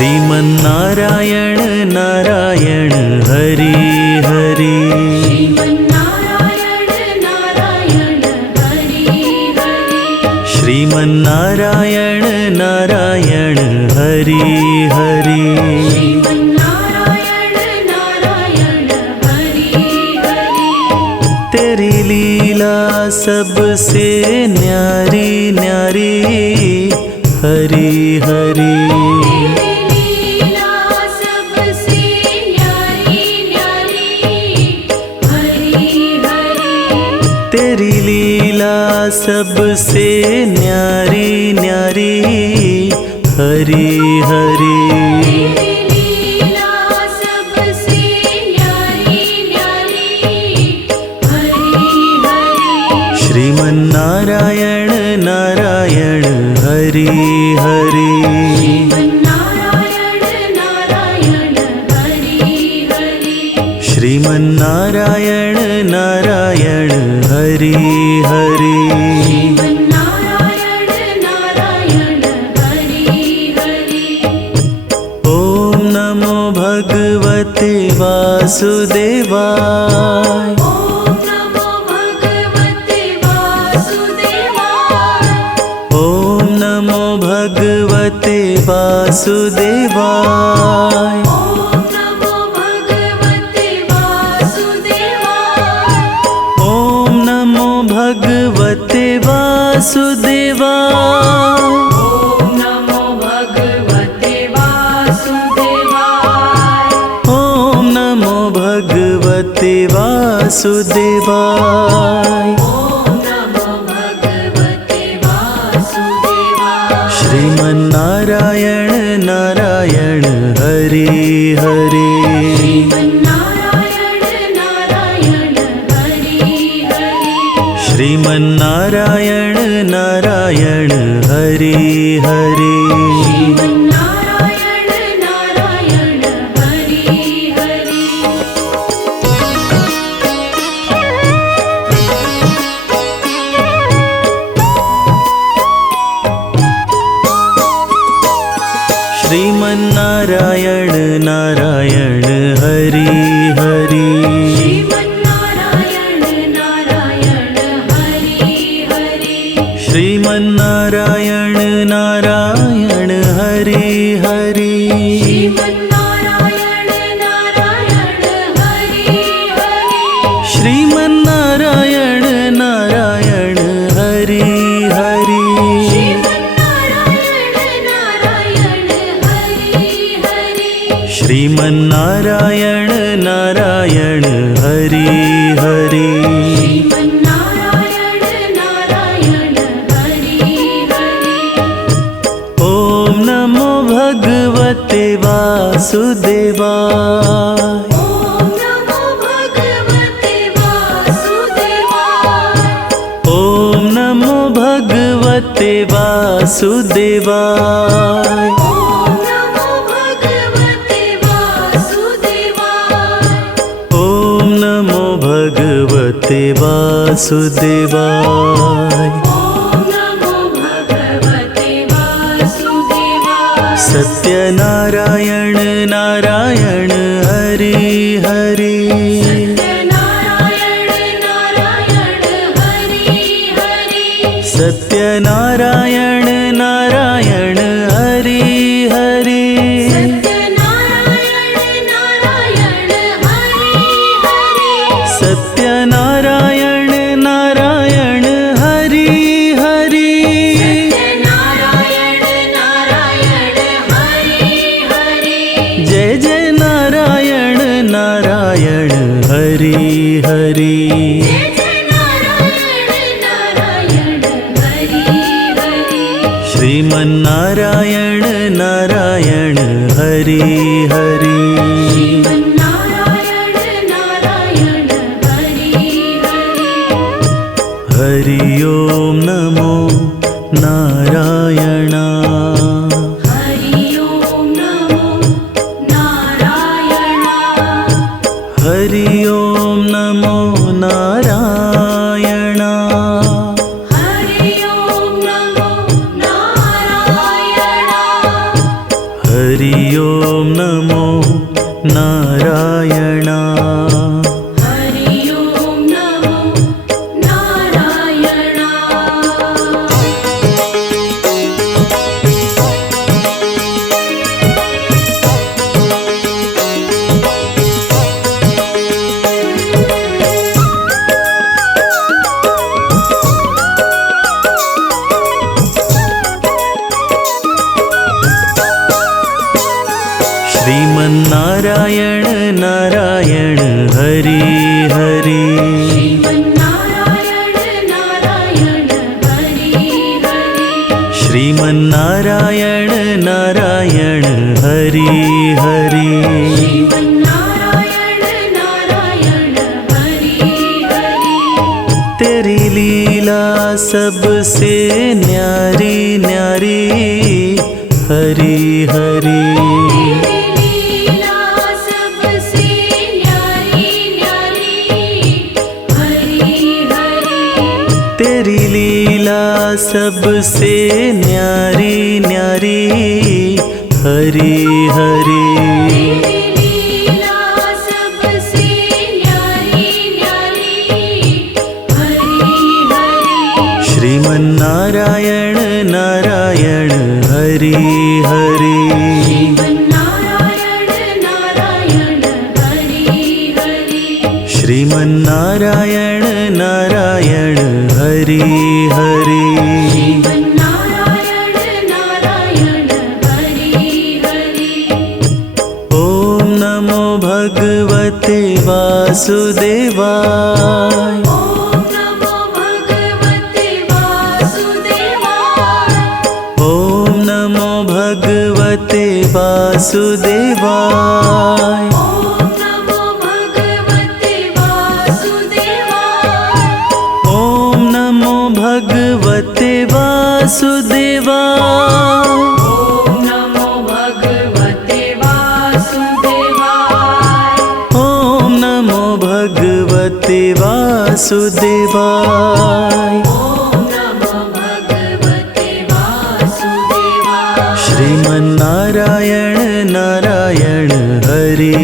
श्रीमन्नारायण नारायण हरि हरि। श्रीमन्नारायण नारायण हरि हरि। श्रीमन्नारायण नारायण हरि हरि। श्रीमन्नारायण नारायण हरि हरि। तेरी लीला सबसे न्यारी न्यारी हरि हरि। तेरी लीला सबसे न्यारी न्यारी हरि हरि। श्रीमन्नारायण नारायण हरि हरि। श्रीमन्नारायण नारायण हरि हरि। ॐ नमो भगवते वासुदेवाय। ॐ नमो भगवते वासुदेवाय। ॐ नमो भगवते वासुदेवाय। ॐ नमो भगवते वासुदेवाय। श्रीमन्नारायण नारायण हरि हरि। श्रीमन्नारायण नारायण हरि हरि। श्रीमन्नारायण नारायण हरि हरि। श्रीमन्नारायण नारायण हरि हरि। श्रीमन्नारायण नारायण हरि हरि। श्रीमन्नारायण नारायण हरि हरि। ॐ नमो भगवते वासुदेवाय। ॐ नमो भगवते वासुदेवाय। ॐ नमो भगवते वासुदेवाय। सत्यनारायण नारायण हरि हरि। सत्यनारायण नारायण हरि हरि। सत्यनारायण नारायण हरि हरि। जय जय नारायण नारायण हरि हरि। श्रीमन्नारायण नारायण हरि हरि। हरि ओम नमो नारायण। हरि ओम नमो नारायण। हरि ओम नमो नारायण। हरि ओम नमो नारायणा। हरि ओम नमो नारायणा। श्रीमन्नारायण नारायण हरि हरि। श्रीमन्नारायण नारायण हरि हरि। श्रीमन्नारायण नारायण हरि हरि। श्रीमन्नारायण नारायण हरि हरि। तेरी लीला सबसे न्यारी न्यारी हरि हरि। तेरी लीला सबसे न्यारी न्यारी हरि हरि। तेरी लीला सबसे न्यारी न्यारी हरि हरि। श्रीमन्नारायण नारायण हरि हरि। श्रीमन्नारायण नारायण हरि हरि। श्रीमन्नारायण नारायण हरि हरि। श्रीमन्नारायण नारायण हरि हरि। ओम नमो भगवते वासुदेवाय। ओम नमो भगवते वासुदेवाय। ओम नमो भगवते वासुदेवाय। ओम नमो भगवते वासुदेवाय। ओम नमो भगवते वासुदेवाय। ओम नमो भगवते वासुदेवाय। ओम नमो भगवते वासुदेवाय। ओम नमो भगवते वासुदेवाय। श्रीमन्नारायण नारायण हरि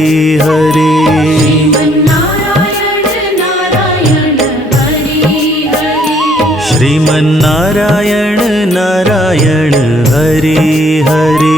हरि। श्रीमन्नारायण नारायण हरि हरि। श्रीमन्नारायण नारायण हरि हरि।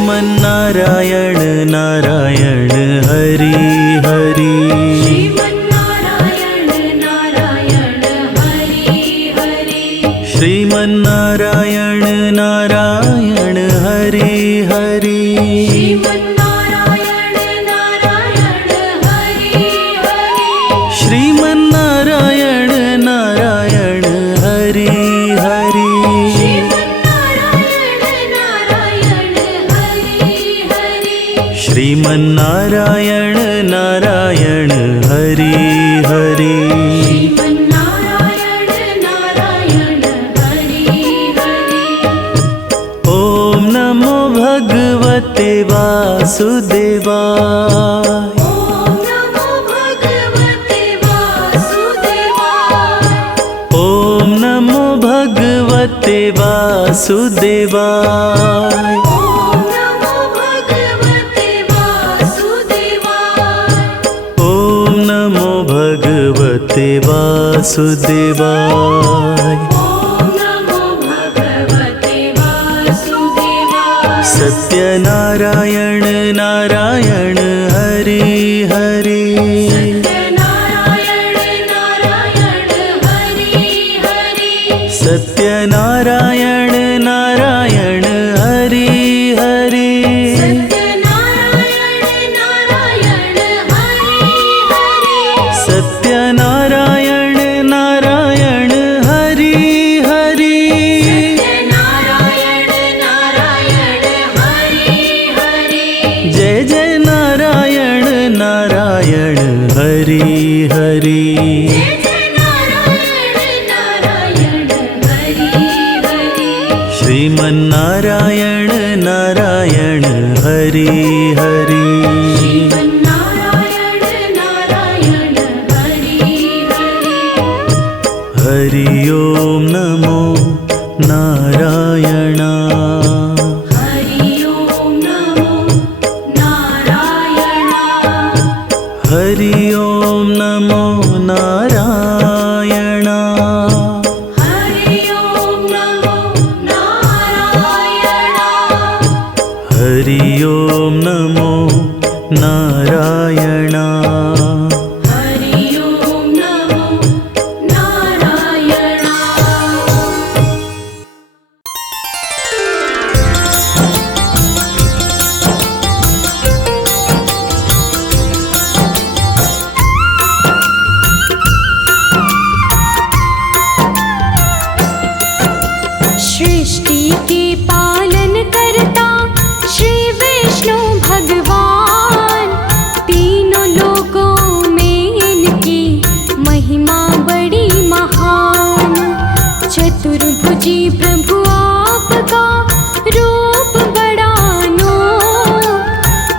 श्रीमन्नारायण नारायण हरि हरि। श्रीमन्नारायण नारायण हरि हरि। श्रीमन्नारायण नारायण हरि हरि। श्रीमन्नारायण नारायण हरि हरि। श्रीमन्नारायण नारायण हरि हरि। श्रीमन्नारायण नारायण हरि हरि। श्रीमन्नारायण नारायण हरि हरि। श्रीमन्नारायण नारायण हरि हरि। श्रीमन्नारायण नारायण हरि हरि। ओम नमो भगवते वासुदेवाय। ओम नमो भगवते वासुदेवाय। ओम नमो भगवते वासुदेवाय। ओम नमो भगवते वासुदेवाय। ओम नमो भगवते वासुदेवाय। ओम नमो भगवते वासुदेवाय। सत्यनारायण नारायण हरि हरि। सत्यनारायण नारायण हरि हरि। सत्यनारायण नारायण हरि हरि। सत्यनारायण नारायण हरि हरि। सत्यनारायण नारायण हरि हरि। सत्यनारायण नारायण हरि हरि। जय जय नारायण नारायण हरि हरि। जय जय नारायण नारायण हरि हरि। श्रीमन्नारायण नारायण हरि हरि नारायण नारायण हरि हरि हरि ओम नमो नारायण हरि ओम नमो नारायण हरि ओम नमो नारायण हरि ओम नमो नारायण हरि ओम नमो नारायण हरि ओम नमो नारायण सृष्टि के पालन करता श्री विष्णु भगवान, तीनों लोकों में इनकी महिमा बड़ी महान। चतुर्भुजी प्रभु आपका रूप बड़ा अनूप,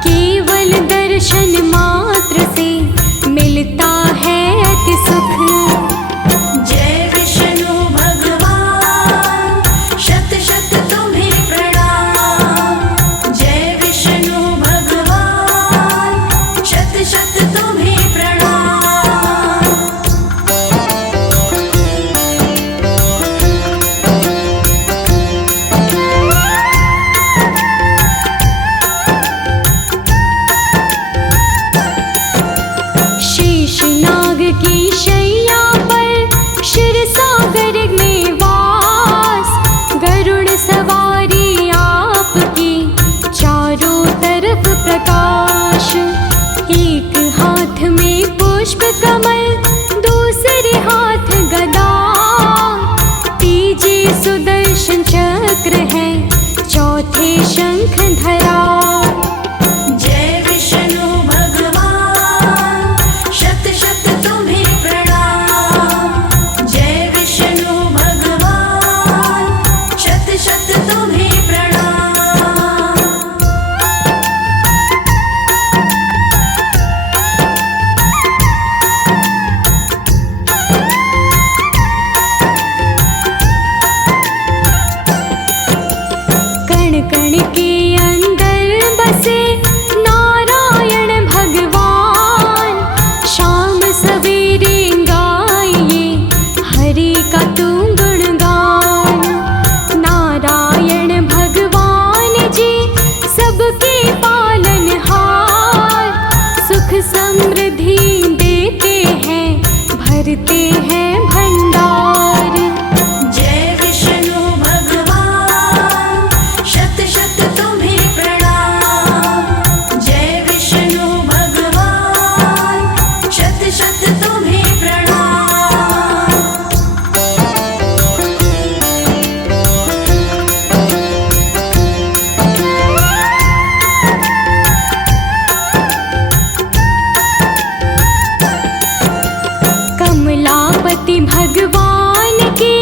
केवल दर्शन मात्र से मिलता है अति सुख। जय विष्णु भगवान शत शत तुम्हें प्रणाम। जय विष्णु भगवान शत शत तुम्हें प्रणाम। शेषनाग की शैया पर क्षीरसागर में वास, गरुड़ सवारी आपकी चारों तरफ प्रकाश। एक हाथ में पुष्प कमल दूसरे हाथ गदा, तीजे सुदर्शन चक्र है चौथे शंख धरा। जय विष्णु भगवान शत शत तुम्हें प्रणाम। जय विष्णु भगवान शत शत तुम्हें प्रणाम। कण कण के अंदर बसे नारायण भगवान, शाम सवेरे गाइए हरि का तुम गुणगान। नारायण भगवान जी सबके पालनहार, सुख समृद्धि देते हैं भरते हैं भंडार। जय विष्णु भगवान शत शत तुम्हें प्रणाम। जय विष्णु भगवान शत शत तुम्हें प्रणाम। कमलापति भगवान की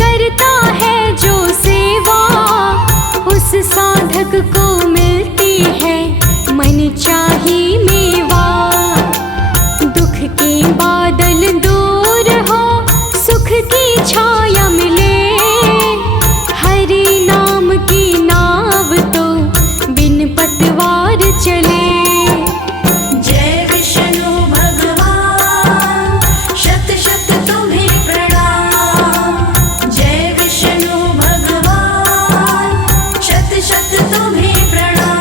करता है जो सेवा, उस साधक को मिलती है मन चाही मेवा। दुख के बादल दूर हो सुख की छाया मिले, हरि नाम की नाव तो बिन पतवार चले। जय विष्णु भगवान शत शत तुम्हें प्रणाम। जय विष्णु भगवान शत शत तुम्हें प्रणाम।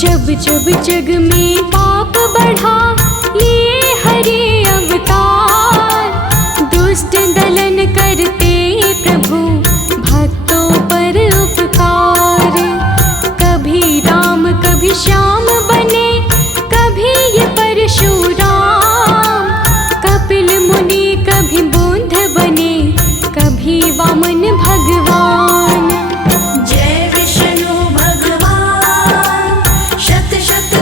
जब जब जग में पाप बढ़ा लिए हरि अवतार, दुष्ट दलन करते प्रभु भक्तों पर उपकार। कभी राम कभी श्याम बने, कभी ये परशुराम। कपिल मुनि कभी बुद्ध बने, कभी वामन भगवान। जय विष्णु भगवान शत शत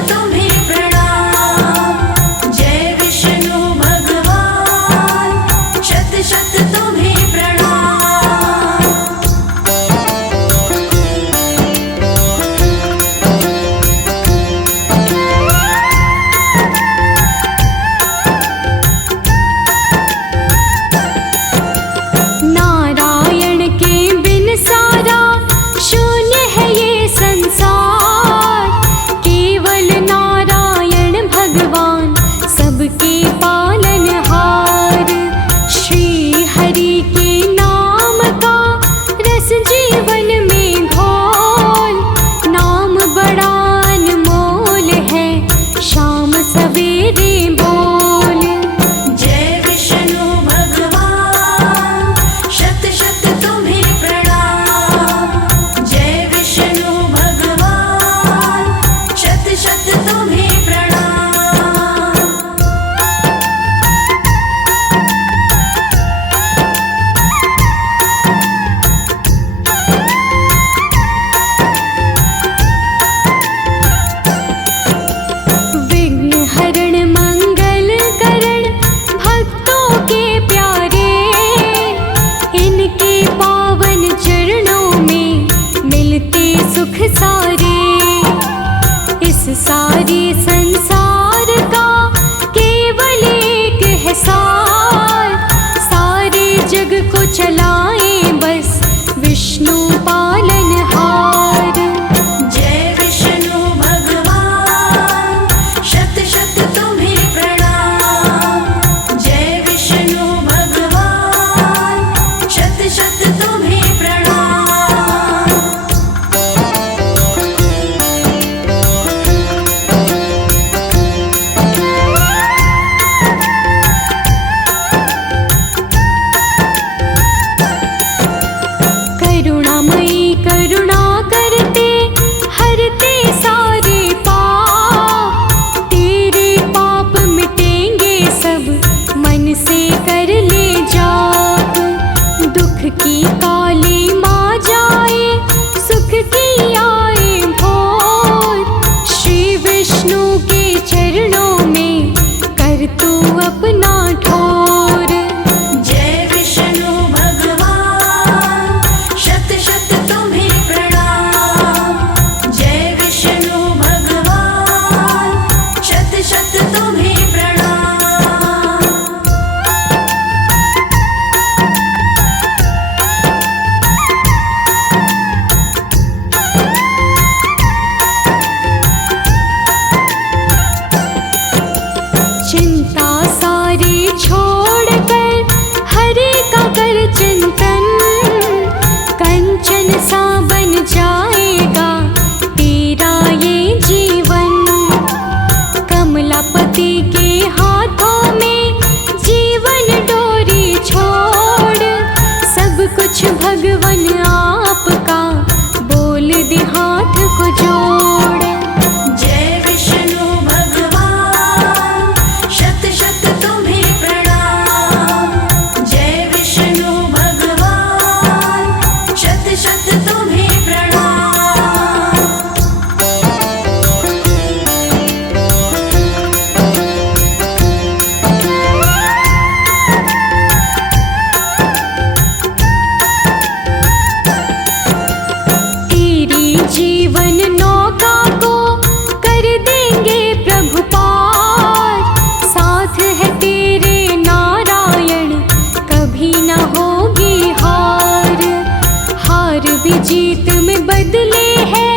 बदले हैं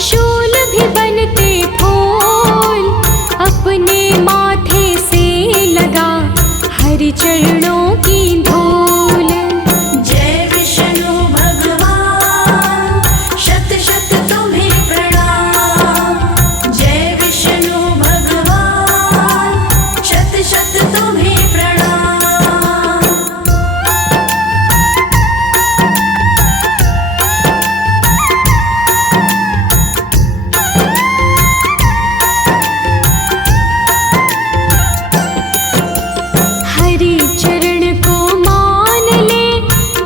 शूल भी बनते फूल, अपने माथे से लगा हरि चरणों की धूल। जय विष्णु भगवान शत शत तुम्हें प्रणाम। जय विष्णु भगवान शत शत तुम्हें प्रणाम। हरि चरण को मान ले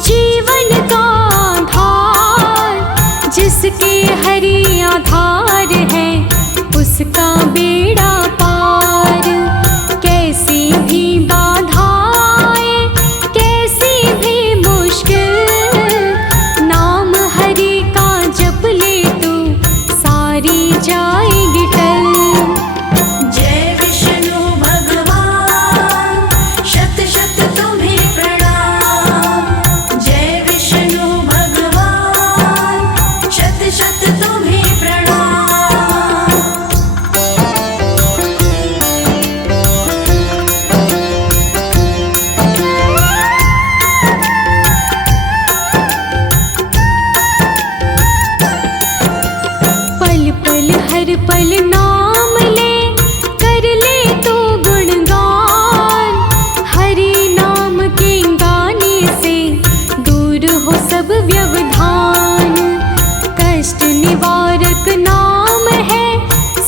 जीवन का आधार, जिसके हरि आधार है उसका बेड़ा पार। कैसी भी बाधा आए, कैसी भी मुश्किल, नाम हरि का जप ले तू सारी जाएगी टल। जय विष्णु भगवान शत शत तुम्हें प्रणाम। जय विष्णु भगवान शत शत तुम्हें प्रणाम। पल पल हर पल नाम ले, कर ले तो गुणगान। हरि नाम के गाने से दूर हो सब व्यवधान। कष्ट निवारक नाम है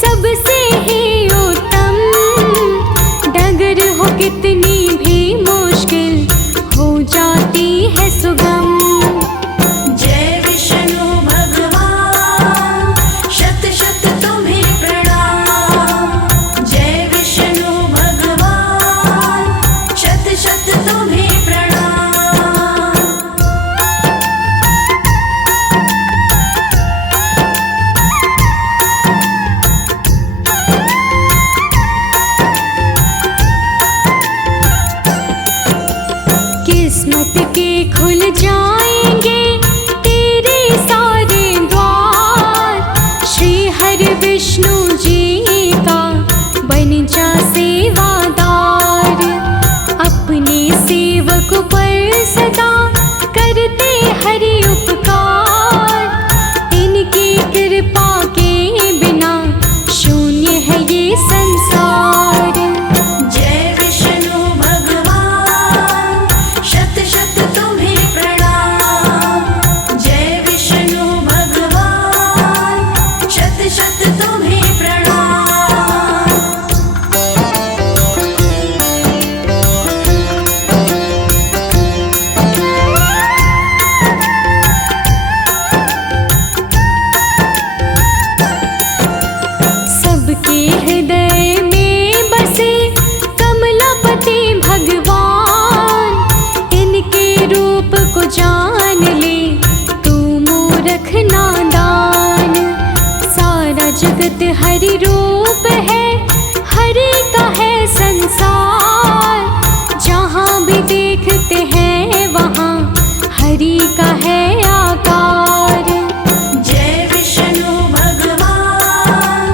सबसे ही उत्तम, डगर हो कितनी भी मुश्किल हो जाती है सुगम। जय विष्णु भगवान शत शत तुम्हें प्रणाम। जय विष्णु भगवान शत शत तुम्हें प्रणाम। किस्मत के खुल जाएंगे तेरे सारे द्वार। श्री हरि विष्णु जी का बन जा सेवादार। अपने सेवक पर सदा करते हरि उपकार, इनकी कृपा के बिना शून्य है ये संसार। जय विष्णु भगवान शत शत तुम्हें प्रणाम। जय विष्णु भगवान शत शत तुम्हें प्रणाम। सबके हृदय में बसे कमलापति भगवान, इनके रूप को जान ले तू मूरख नादान। सारा जगत हरि रूप है, हरि का है संसार। जहाँ भी देखते हैं वहाँ हरि का है आकार। जय विष्णु भगवान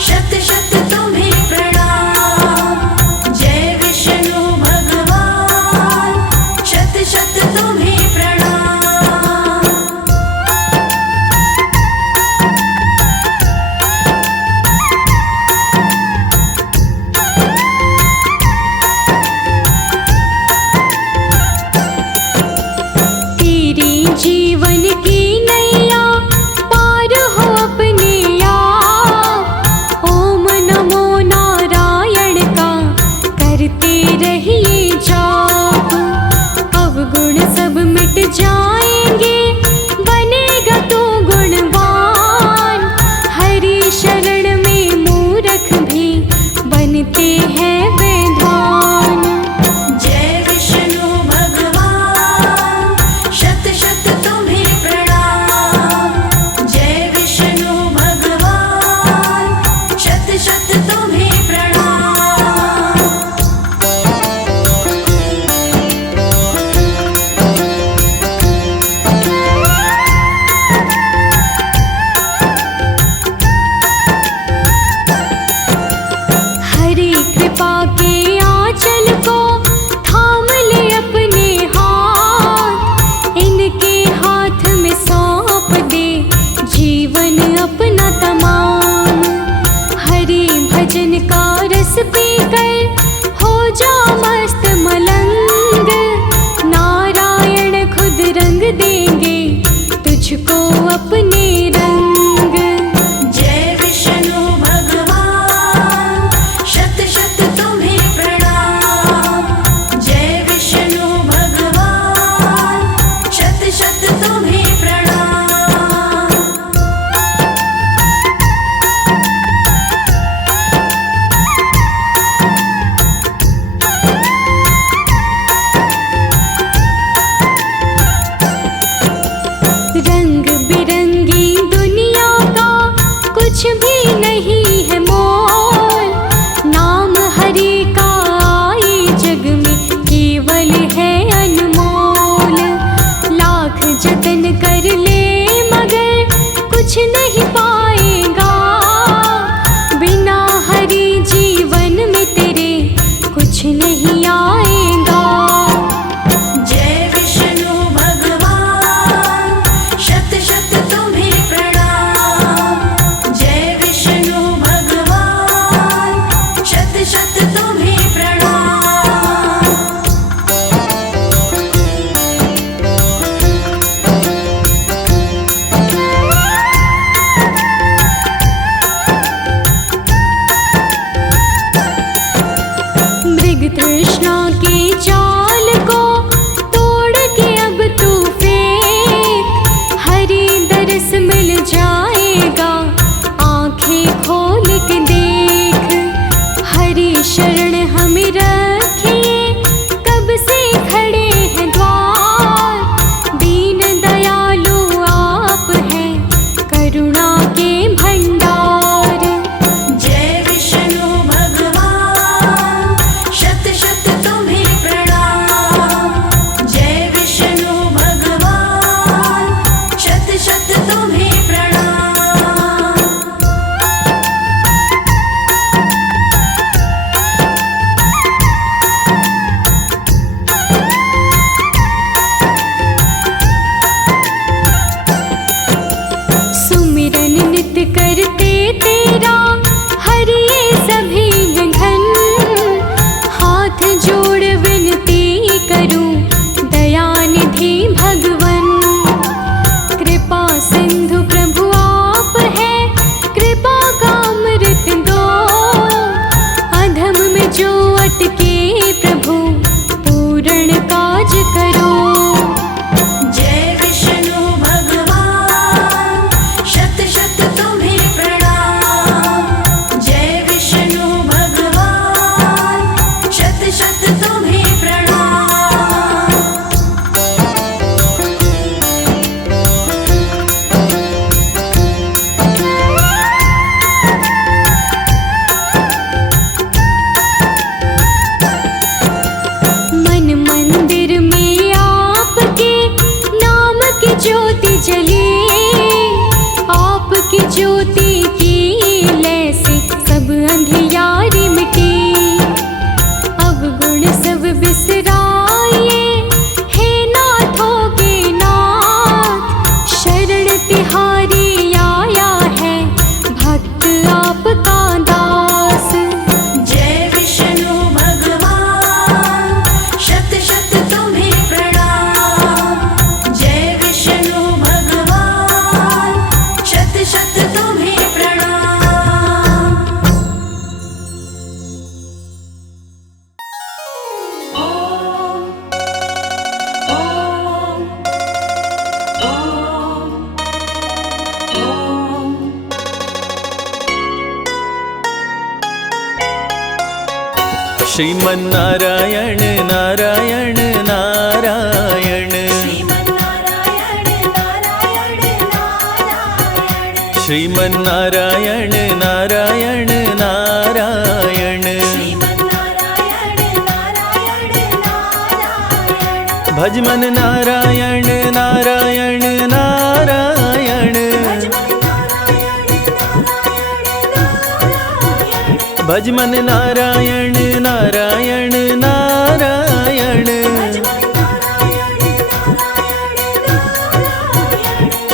शत शत तुम्हें प्रणाम। जय विष्णु भगवान शत शत तुम्हें प्रणाम। तेरी जीवन नहीं पाएगा। बिना हरि जीवन में तेरे कुछ नहीं आएगा। जय विष्णु भगवान शत शत तुम्हें प्रणाम। जय विष्णु भगवान शत शत तुम्हें प्रणाम। मृग तृष्णा के जाल को तोड़ के अब तू फेंक। हरि दरस मिल जाएगा, आंखें खोल के देख। हरि शरण हमें रखिए, कब से खड़े हैं द्वार। दीन दयालु आप हैं, करुणा के भंडार। जय विष्णु भगवान शत शत तुम्हें प्रणाम। जय विष्णु भगवान शत शत तुम्हें प्रणाम। सुमिरन नित करते तेरा हरि ये सभी विघ्न। हाथ जोड़ विनती करूं दयानिधि भगवन। कृपा सिंधु प्रभु आप है, कृपा का अमृत दो। अधम में जो अटके प्रभु पूर्ण काज करो। जय विष्णु भगवान शत शत तुम्हें प्रणाम। जय विष्णु भगवान शत शत तुम्हें प्रणाम। मन मंदिर में आपके नाम की ज्योति जले। आपकी ज्योति की लय से सब अंधियारी मिटे। अवगुण सब बिसराइए, हे नाथों के नाथ। शरण तिहारी आया है, भक्त आपका दास। जय विष्णु भगवान शत शत तुम्हें प्रणाम। जय विष्णु भगवान शत शत तुम्हें प्रणाम। ओम ओम ओम ओम। श्रीमन्नारायण नारायण नारायण। श्रीमन्नारायण नारायण नारायण। श्रीमन्नारायण नारायण नारायण। श्रीमन्नारायण नारायण नारायण। भजमन नारायण नारायण नारायण। भजमन नारायण नारायण नारायण।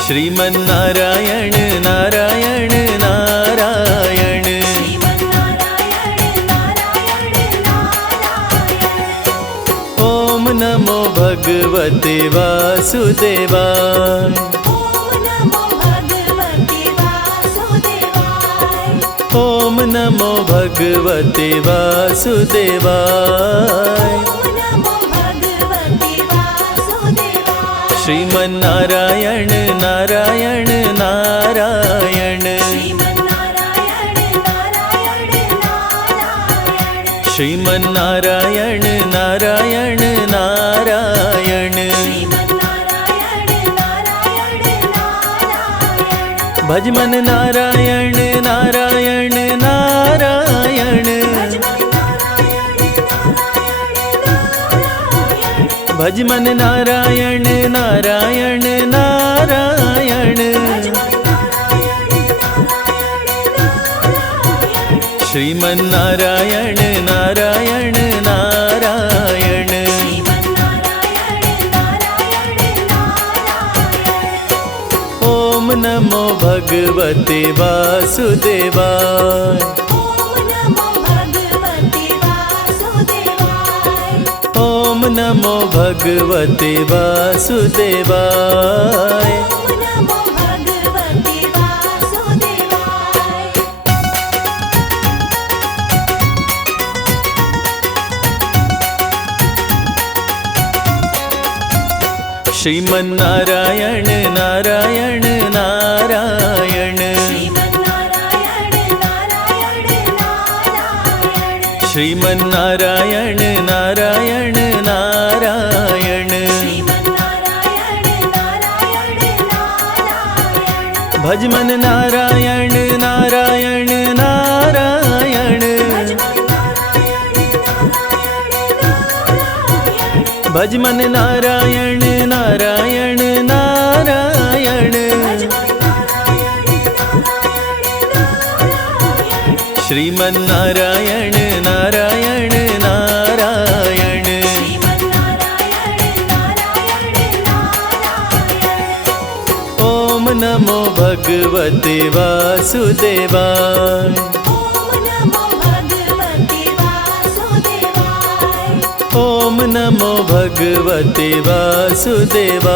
श्रीमन्नारायण नारायण नारायण। ओम नमो भगवते वासुदेवाय। ओम नमो भगवते वासुदेवाय। श्रीमन्नारायण नारायण नारायण। श्रीमन्नारायण नारायण नारायण। भजमन नारायण नारायण नारायण। भजमन नारायण नारायण नारायण। श्रीमन्नारायण नारायण नारायण। ओम नमो भगवते वासुदेवाय। ओम नमो भगवते वासुदेवाय। श्रीमन्नारायण नारायण नारायण। श्रीमन्नारायण नारायण नारायण। भज मन नारायण नारायण नारायण। भज मन नारायण नारायण नारायण। श्रीमन्नारायण नारायण नारायण। ओम नमो भगवते वासुदेवाय। ओम नमो भगवते वासुदेवाय।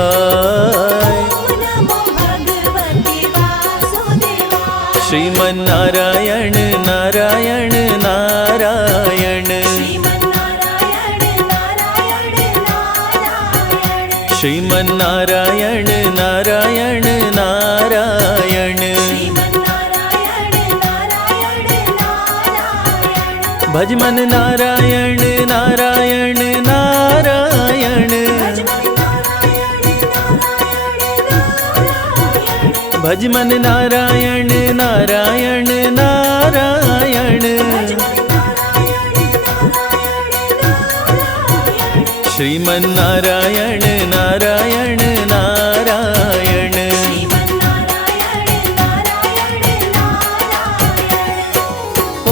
श्रीमन्नारायण नारायण नारायण। श्रीमन्नारायण नारायण नारायण। भज मन नारायण नारायण नारायण। भज मन नारायण नारायण नारायण। श्रीमन्नारायण नारायण नारायण।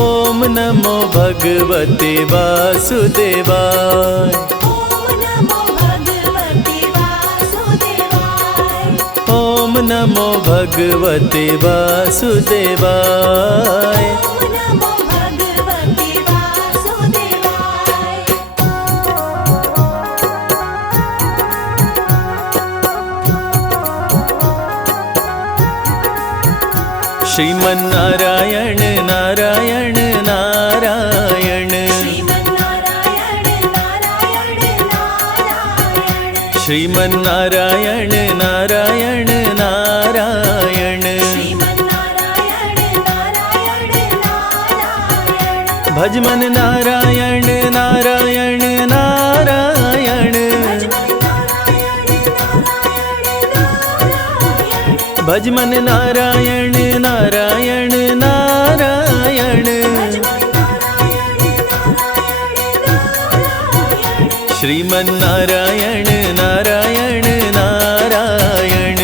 ओम नमो भगवते वासुदेवाय। ओम नमो भगवते वासुदेवाय। श्रीमन्नारायण नारायण नारायण। श्रीमन्नारायण नारायण नारायण। भज मन नारायण नारायण नारायण। भज मन नारायण नारायण नारायण। श्रीमन्नारायण नारायण नारायण।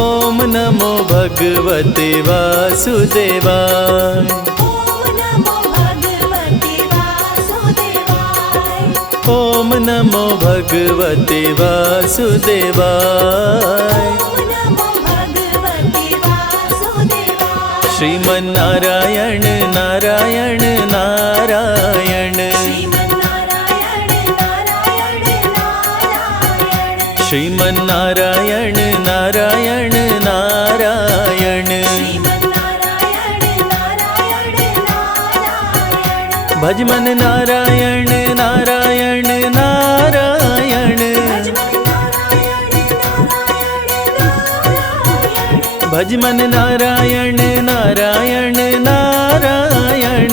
ओम नमो भगवते वासुदेवाय। ओम नमो भगवते वासुदेवाय। श्रीमन्नारायण नारायण नारायण। श्रीमन्नारायण नारायण नारायण। भज मन नारायण नारायण नारायण। भज मन नारायण नारायण नारायण।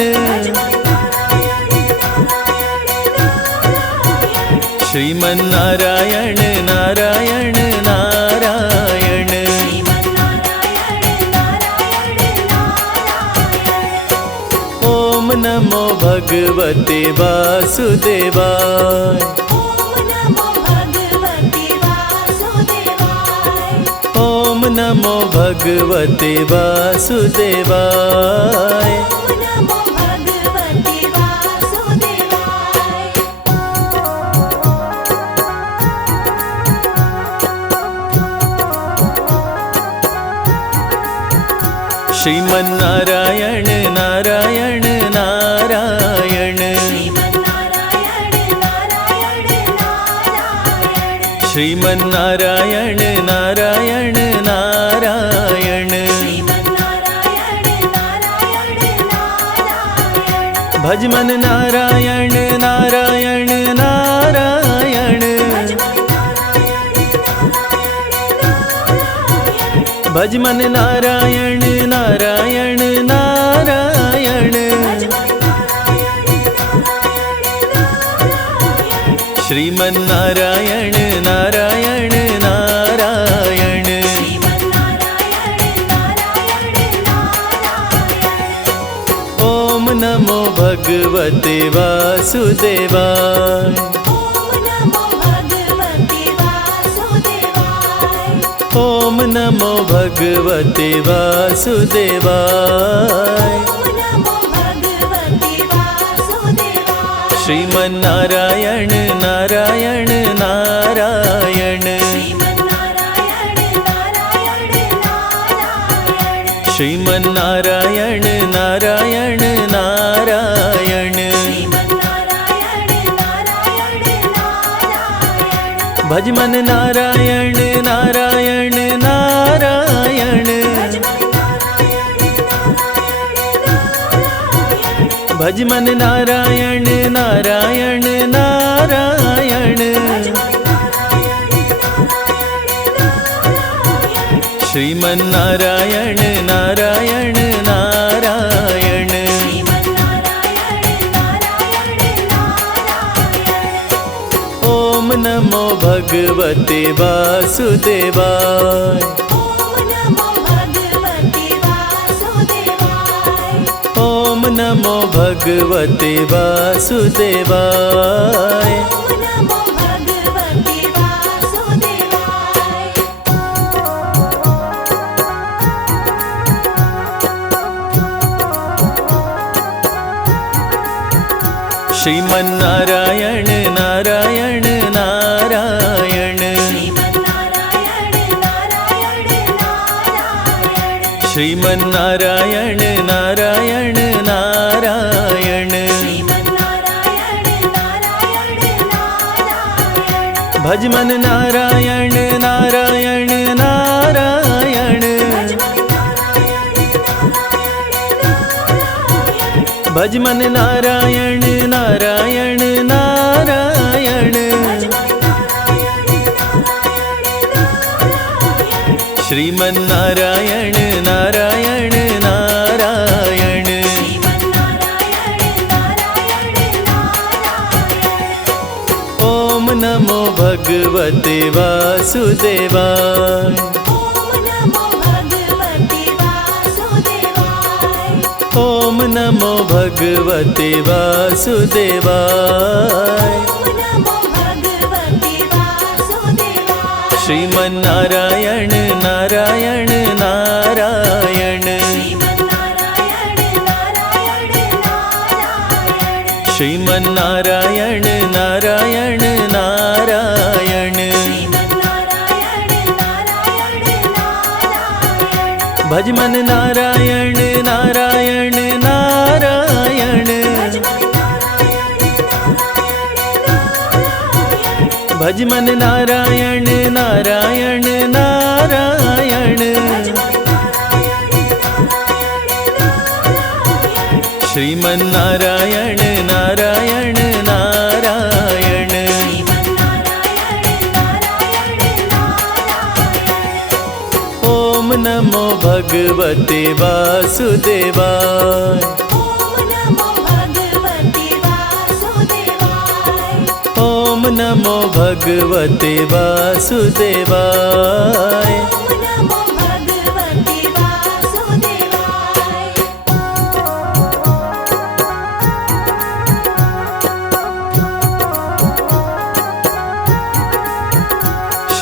श्रीमन्नारायण नारायण नारायण। ओम नमो भगवते वासुदेवाय। ओम नमो भगवते वासुदेवाय। ॐ नमो भगवते वासुदेवाय। श्रीमन्नारायण नारायण नारायण। श्रीमन्नारायण नारायण नारायण। श्रीमन्नारायण नारायण नारायण। श्रीमन्नारायण नारायण नारायण। भजमन नारायण नारायण नारायण। भजमन नारायण नारायण नारायण। श्रीमन्नारायण नारायण नारायण। ॐ नमो भगवते वासुदेवाय। ॐ नमो भगवते वासुदेवाय। श्रीमन्नारायण नारायण नारायण। श्रीमन्नारायण नारायण नारायण। भजमन नारायण नारायण नारायण। भजमन नारायण नारायण नारायण। श्रीमन्नारायण नारायण नारायण। ॐ नमो भगवते वासुदेवाय। ॐ नमो भगवते वासुदेवाय। श्रीमन्नारायण नारायण नारायण। श्रीमन्नारायण नारायण नारायण। भजमन नारायण नारायण नारायण। भजमन नारायण नारायण नारायण। श्रीमन्नारायण नारायण नारायण। ॐ नमो भगवते वासुदेवाय। ॐ नमो भगवते वासुदेवाय। श्रीमन्नारायण नारायण नारायण। श्रीमन्नारायण नारायण नारायण। भजमन नारायण नारायण नारायण। भजमन नारायण नारायण नारायण। श्रीमन्नारायण नारायण नारायण। ॐ नमो भगवते वासुदेवाय। ॐ नमो भगवते वासुदेवाय।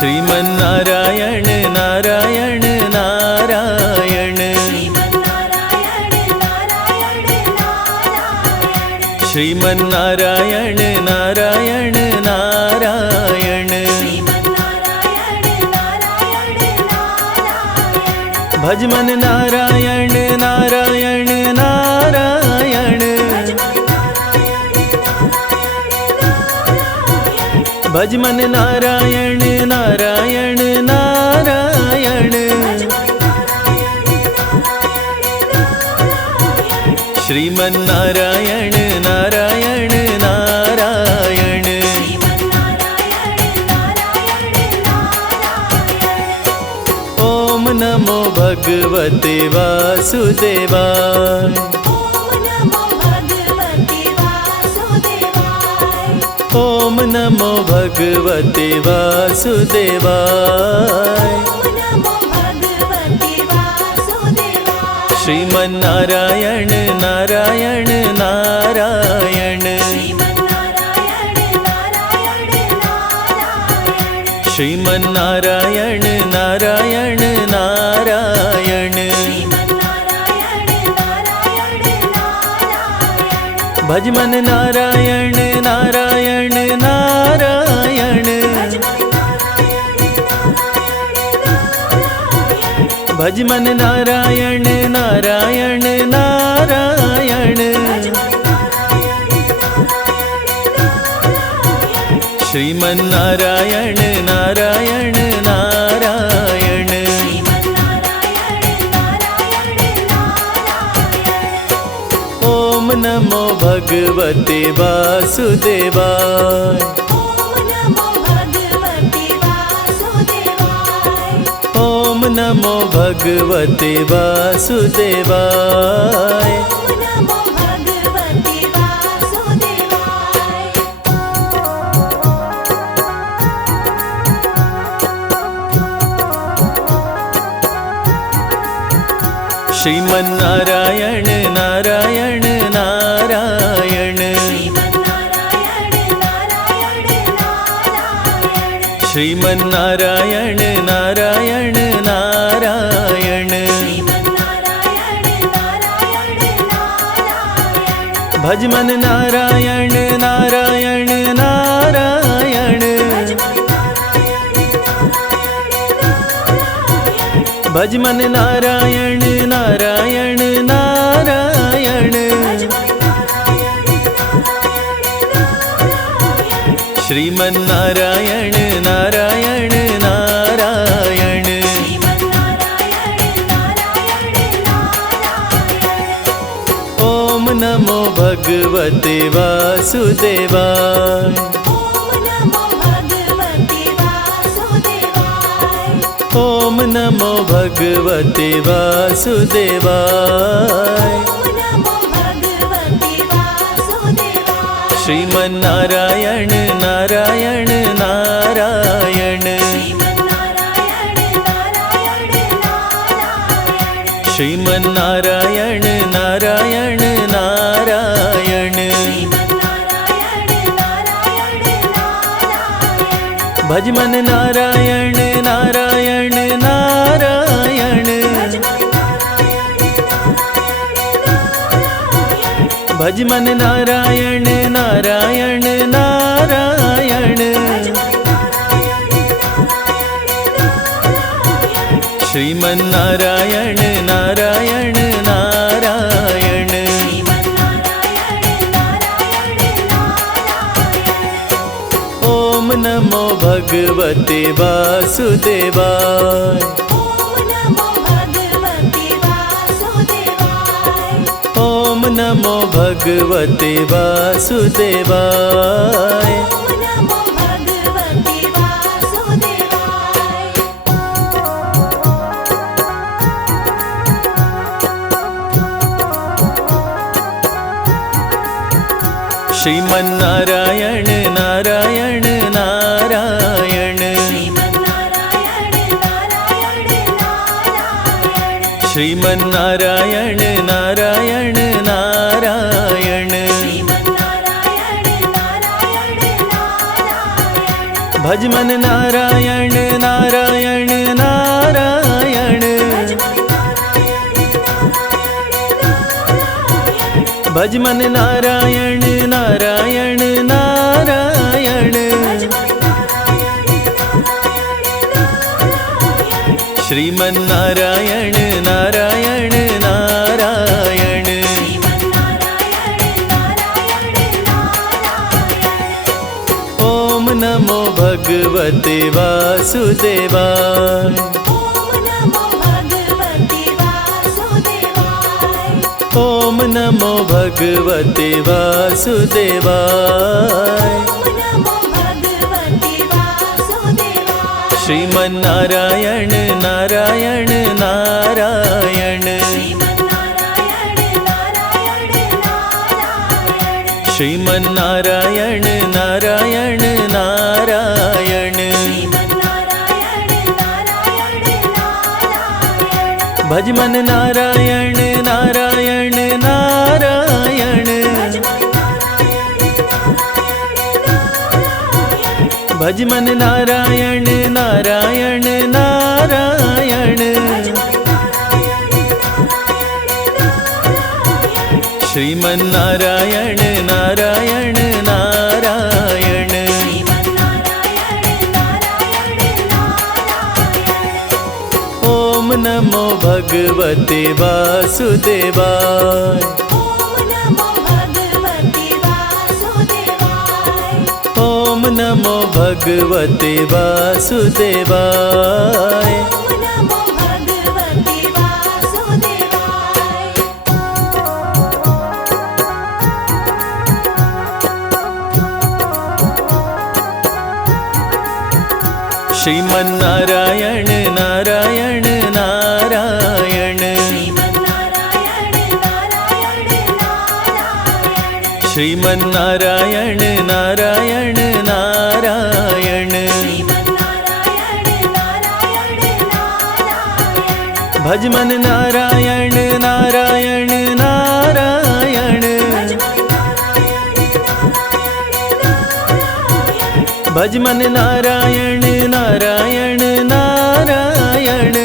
श्रीमन्नारायण नारायण नारायण श्रीमन्नारायण नारायण नारायण श्रीमन्नारायण नारायण नारायण भजमन नारायण नारायण नारायण भजमन नारायण नारायण नारायण श्रीमन्नारायण नारायण नारायण ओम नमो भगवते वासुदेवाय ओम नमो भगवते वासुदेवाय श्रीमन्नारायण नारायण नारायण श्रीमन्नारायण नारायण नारायण भजमन नारायण नारायण नारायण भजमन नारायण नारायण नारायण श्रीमन्नारायण नारायण नारायण ओम नमो भगवते वासुदेवाय ओम नमो भगवते वासुदेवाय श्रीमन्नारायण नारायण नारायण श्रीमन्नारायण नारायण नारायण भजमन नारायण नारायण नारायण भजमन नारायण नारायण नारायण श्रीमन्नारायण नारायण नारायण ओम नमो भगवते वासुदेवाय ओम नमो भगवते वासुदेवाय श्रीमन्नारायण नारायण नारायण श्रीमन्नारायण नारायण नारायण भजमन नारायण नारायण नारायण भजमन नारायण नारायण नारायण श्रीमन्नारायण नारायण नारायण ओम नमो भगवते वासुदेवाय ओम नमो भगवते वासुदेवाय श्रीमन्नारायण नारायण नारायण श्रीमन्नारायण नारायण नारायण भजमन नारायण भज मन नारायण नारायण नारायण। श्रीमन नारायण नारायण नारायण। ओम नमो भगवते वासुदेवाय। ओम नमो भगवते वासुदेवाय। श्रीमन नारायण नारायण नारायण। श्रीमन नारायण नारायण नारायण। भज मन नारायण नारायण नारायण। भज मन नारायण नारायण नारायण। श्रीमन नारायण नारायण नारायण। ओम नमो भगवते वासुदेवाय। ओम नमो भगवते वासुदेवाय। श्रीमन नारायण नारायण नारायण। श्रीमन नारायण नारायण नारायण। भज मन नारायण नारायण नारायण। भज मन नारायण नारायण नारायण।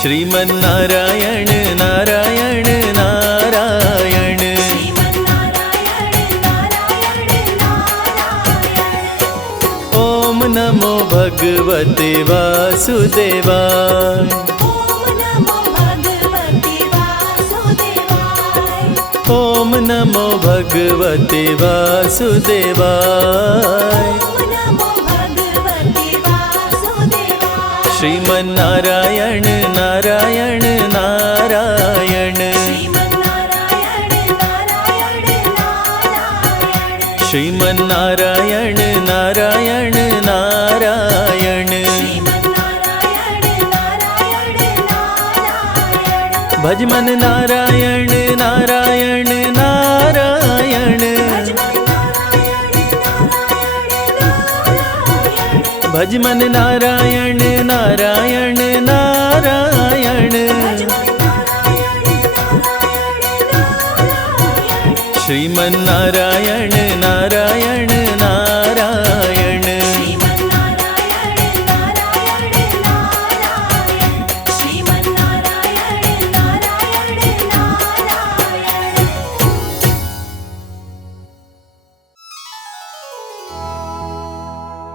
श्रीमन नारायण नारायण नारायण। ओम नमो भगवते वासुदेवाय। ओम नमो भगवते वासुदेवाय। श्रीमन नारायण नारायण नारायण। श्रीमन नारायण नारायण नारायण। भज मन नारायण नारायण नारायण। भज मन नारायण नारायण नारायण। श्रीमन नारायण नारायण नारायण।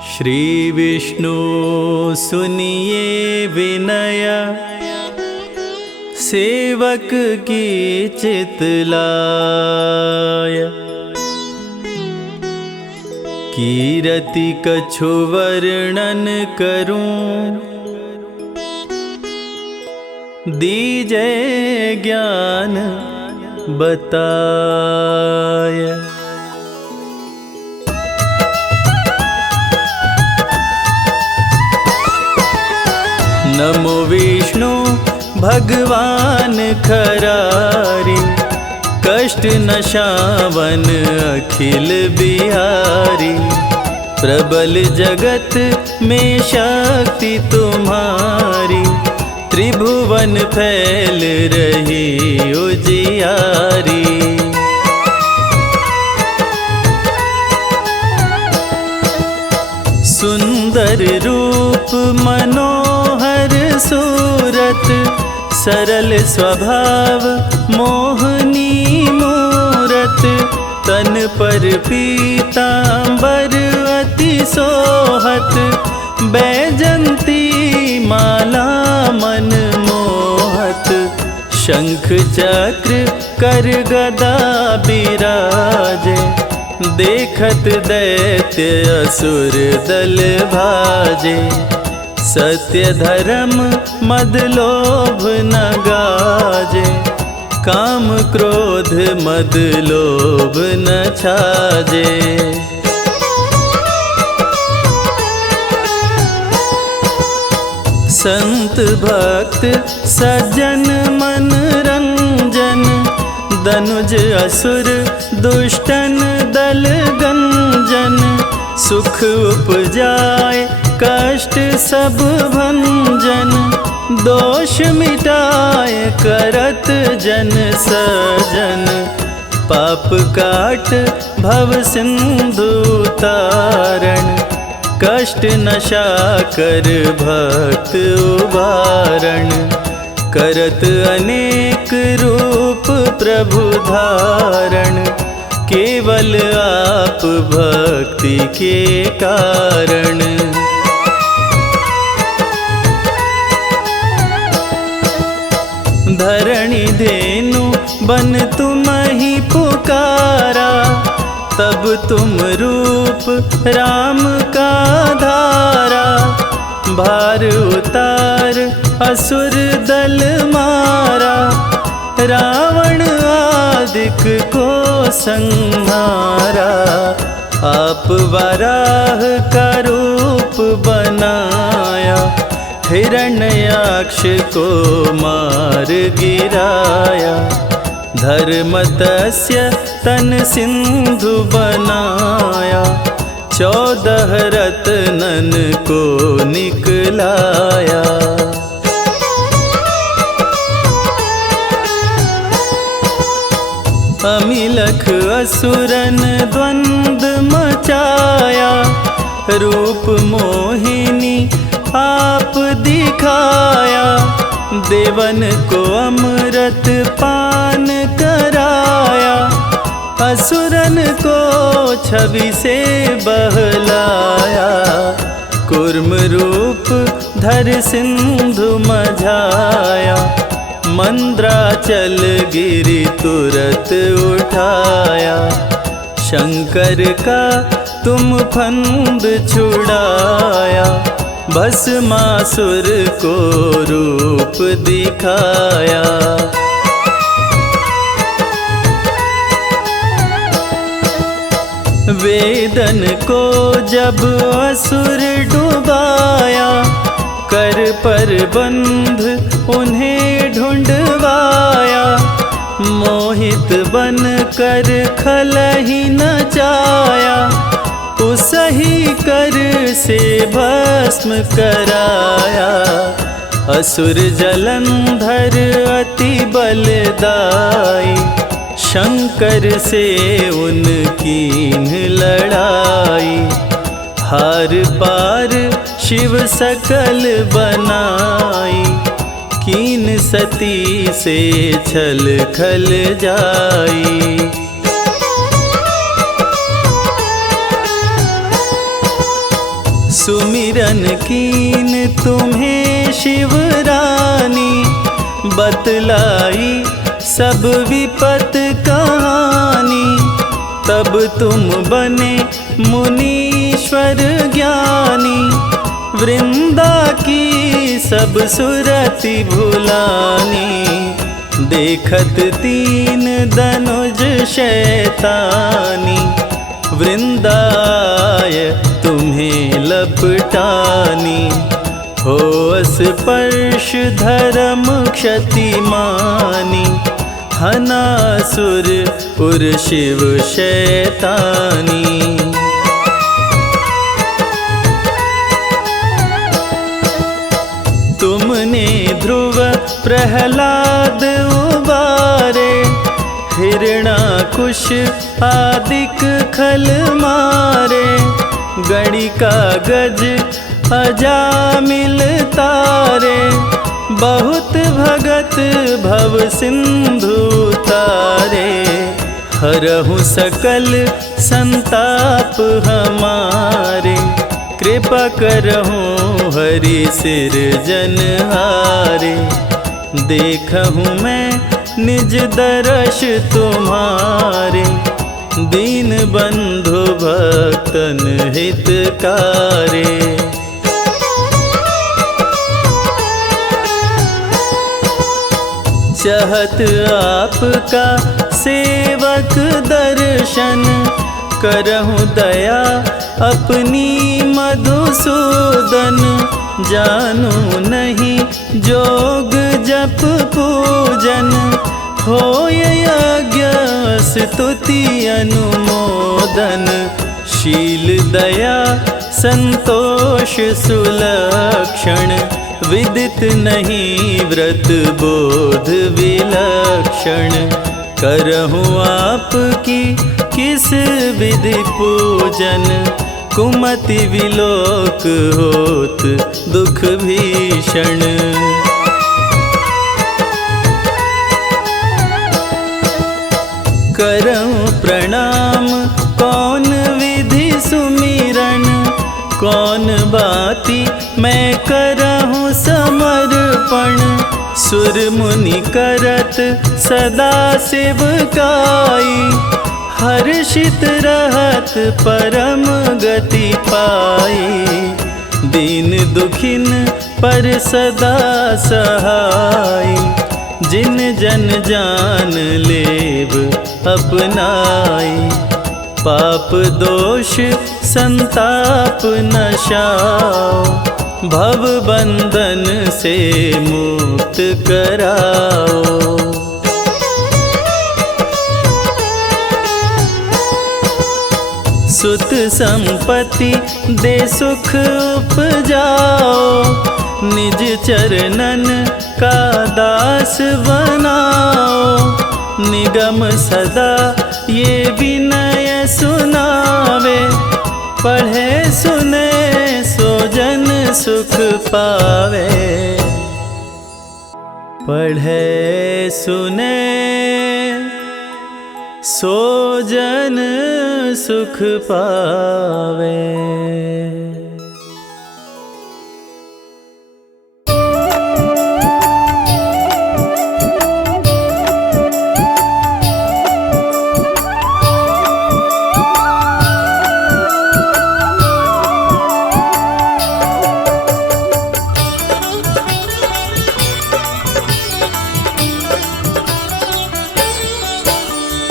श्री विष्णु सुनिए विनय, सेवक की चितलाय। कीरति कछु वर्णन करूं, दीजै ज्ञान बताय। नमो विष्णु भगवान खरारी, कष्ट नशावन अखिल बिहारी। प्रबल जगत में शक्ति तुम्हारी, त्रिभुवन फैल रही उजियारी। सुंदर रूप मनोहर सूरत, सरल स्वभाव मोहनी मूरत, तन पर पीतांबर अति सोहत, बैजंती माला मन मोहत, शंख चक्र कर गदा बिराजे, देखत दैत्य असुर दल भाजे, सत्य धर्म मद लोभ न गाजे, काम क्रोध मद लोभ न छाजे। संत भक्त सज्जन मन रंजन, दनुज असुर दुष्टन दल गंजन, सुख उपजाए कष्ट सब भंजन, दोष मिटाए करत जन सजन, पाप काट भव सिंधु तारण, कष्ट नशा कर भक्त उबारण, करत अनेक रूप प्रभु धारण, केवल आप भक्ति के कारण। धरणी धेनु बन तुम ही पुकारा, तब तुम रूप राम का धारा, भार उतार असुर दल मारा, रावण आदिक को संहारा, आप वराह का रूप बनाया, हिरण्याक्ष को मार गिराया, धर्मतस्य तन सिंधु बनाया, 14 रत्नन को निकलाया। अमिलख असुरन द्वंद मचाया, रूप मोहिनी आप दिखाया, देवन को अमृत पान कराया, असुरन को छवि से बहलाया, कूर्म रूप धर सिंधु मझाया, मंद्राचल गिरि तुरत उठाया, शंकर का तुम फंद छुड़ाया, भस्मासुर को रूप दिखाया। वेदन को जब असुर डुबाया, कर पर बंध उन्हें ढूंढवाया, मोहित बन कर खलहि नचाया, उसही कर से भस्म कराया, असुर जलंधर अति बलदाई, शंकर से उनकी लड़ाई, हार पार शिव सकल बनाई, कीन सती से छल खल जाई। सुमिरन कीन तुम्हें शिव रानी, बतलाई सब विपत कहानी, तब तुम बने मुनीश्वर ज्ञानी, वृंदा की सब सुरति भुलानी, देखत तीन धनुज शैतानी, वृंदाय तुम्हें लपटानी, हो स्पर्श धर्म क्षति मानी, हनासुर उर शिव शैतानी। तुमने ध्रुव प्रहलाद उबारे, हिरणाकुश आदिक खल मारे, गणिका गज अजामिल तारे, बहुत भगत भव सिंधु तारे, हरहु सकल संताप हमारे। कृपा करहु हरि सिरजनहारे, देखहु मैं निज दर्श तुम्हारे। दीन बंधु भक्तन हितकारे, चाहत आपका सेवक दर्शन। करहु दया अपनी मधुसूदन, जानू नहीं जोग जप पूजन। होय यज्ञ स्तुति अनुमोदन, शील दया संतोष सुलक्षण। विदित नहीं व्रत बोध विलक्षण, करहु आपकी किस विधि पूजन। कुमति विलोक होत दुख भीषण, करहु प्रणाम कौन विधि सुमिरन। कौन बाती मैं करहु समर्पण, सुर मुनि करत सदा सेवकाई। हर्षित रहत परम गति पाई, दीन दुखिन पर सदा सहाय। जिन जन जान लेव अपनाई, पाप दोष संताप नशाओ। भव बंधन से मुक्त कराओ, सुत संपत्ति दे सुख उपजाओ। निज चरणन का दास बनाओ, निगम सदा ये विनय सुनावे। पढ़े सुने सो जन सुख पावे, पढ़े सुने सो जन सुख पावे।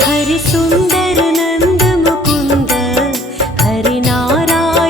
हरि सुंदर नंद मुकुंद, हरि नारायण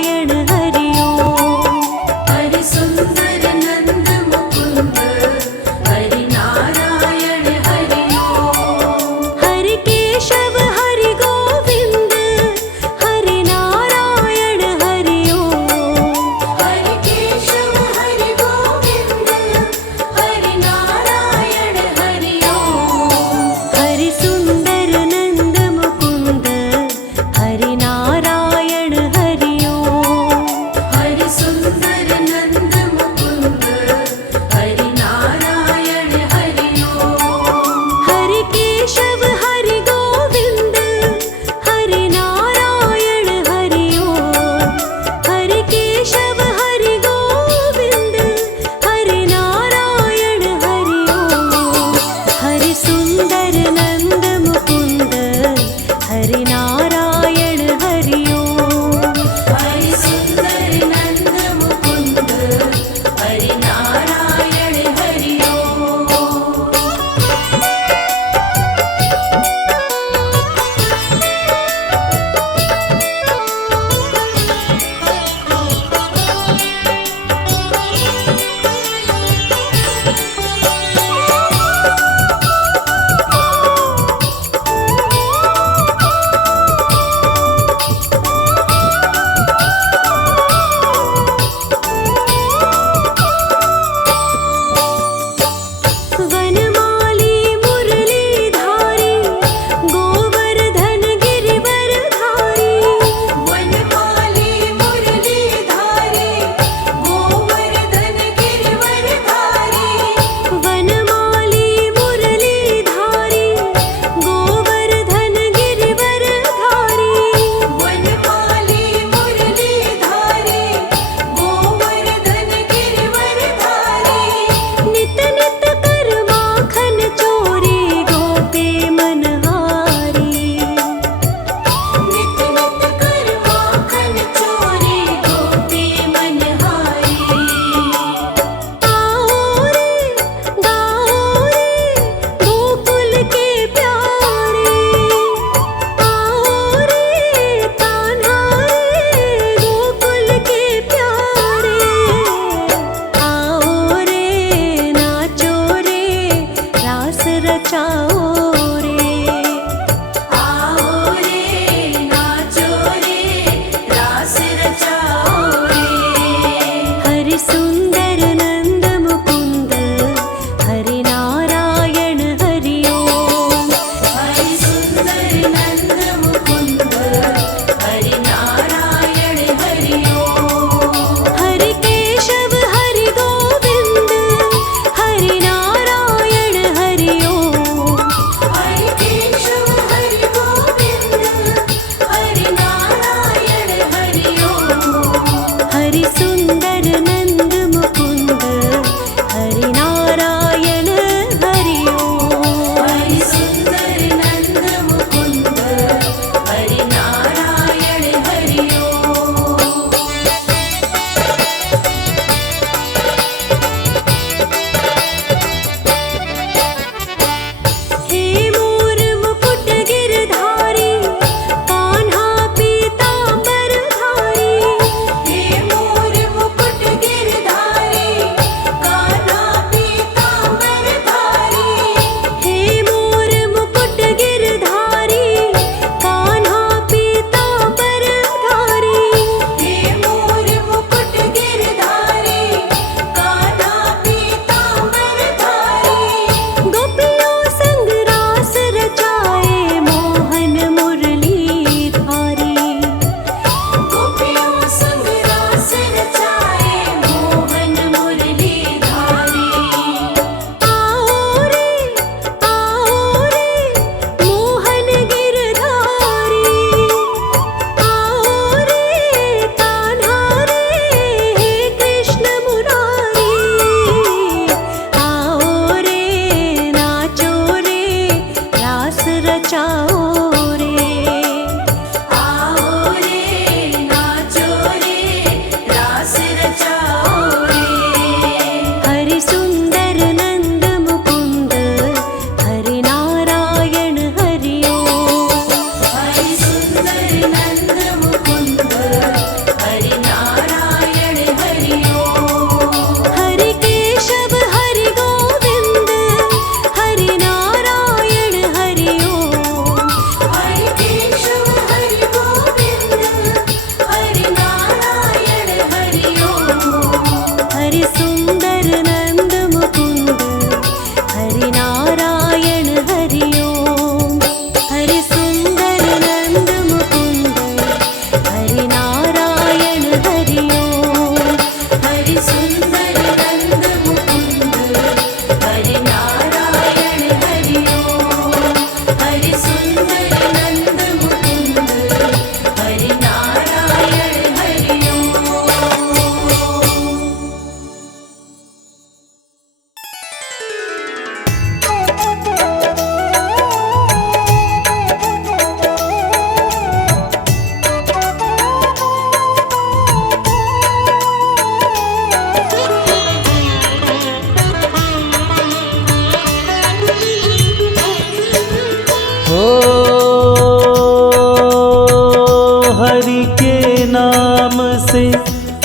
नाम से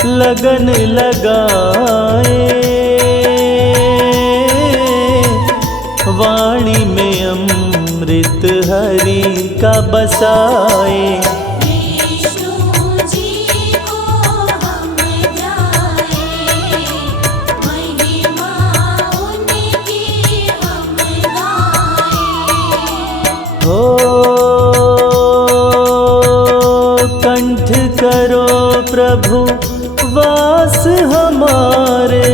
लगन लगाए, वाणी में अमृत हरि का बसाए। विष्णु जी को हम गाए, महिमा उनकी हम गाए। हो कंठ करो प्रभु वास हमारे,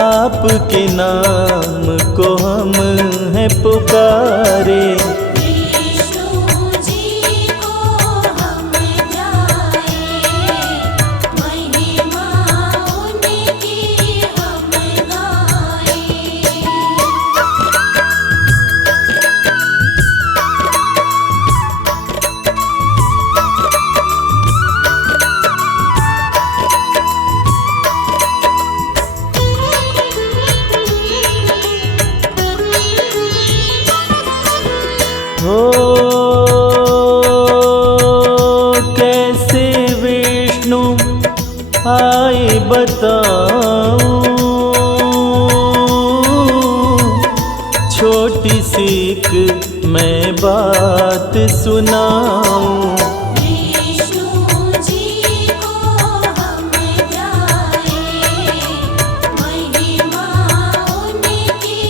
आपके नाम को हम हैं पुकारे। विष्णु जी को हम गाए, महिमा उनकी हम गाए। हो कैसे विष्णु आए बताऊं, छोटी सी एक मैं बात सुनाऊं। विष्णु जी को हम गाए, महिमा उनकी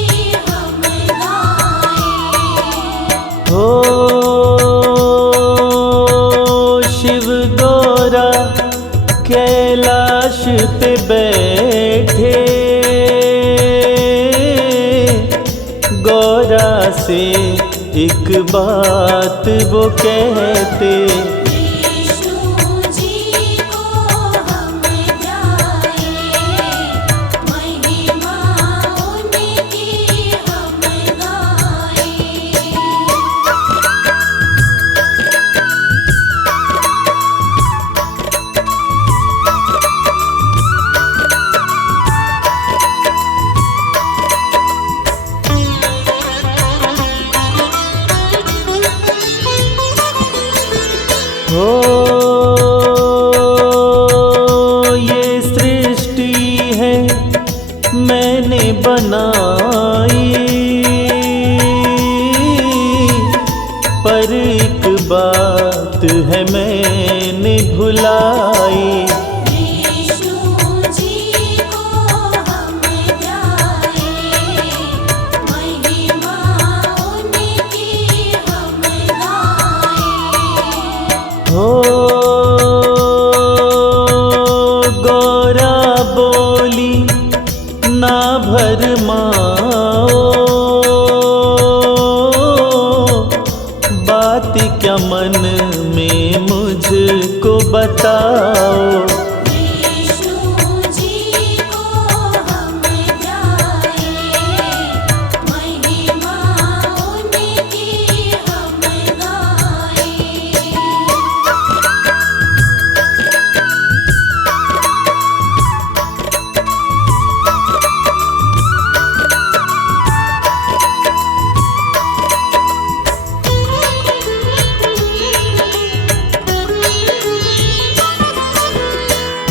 हम गाए। हो शिव गौरा कैलाश पे बैठे, गौरा से एक बात वो कहते। विष्णु जी को हम गाए, महिमा उनकी हम गाए। हो ये सृष्टि है मैंने बनाई, पर एक बात है मैंने भुलाई। विष्णु जी को हम गाए, महिमा उनकी हम गाए। हो गौरा बोली ना भरमाओ, बात क्या मन में मुझको बताओ। विष्णु जी को हम गाए, महिमा उनकी हम गाए।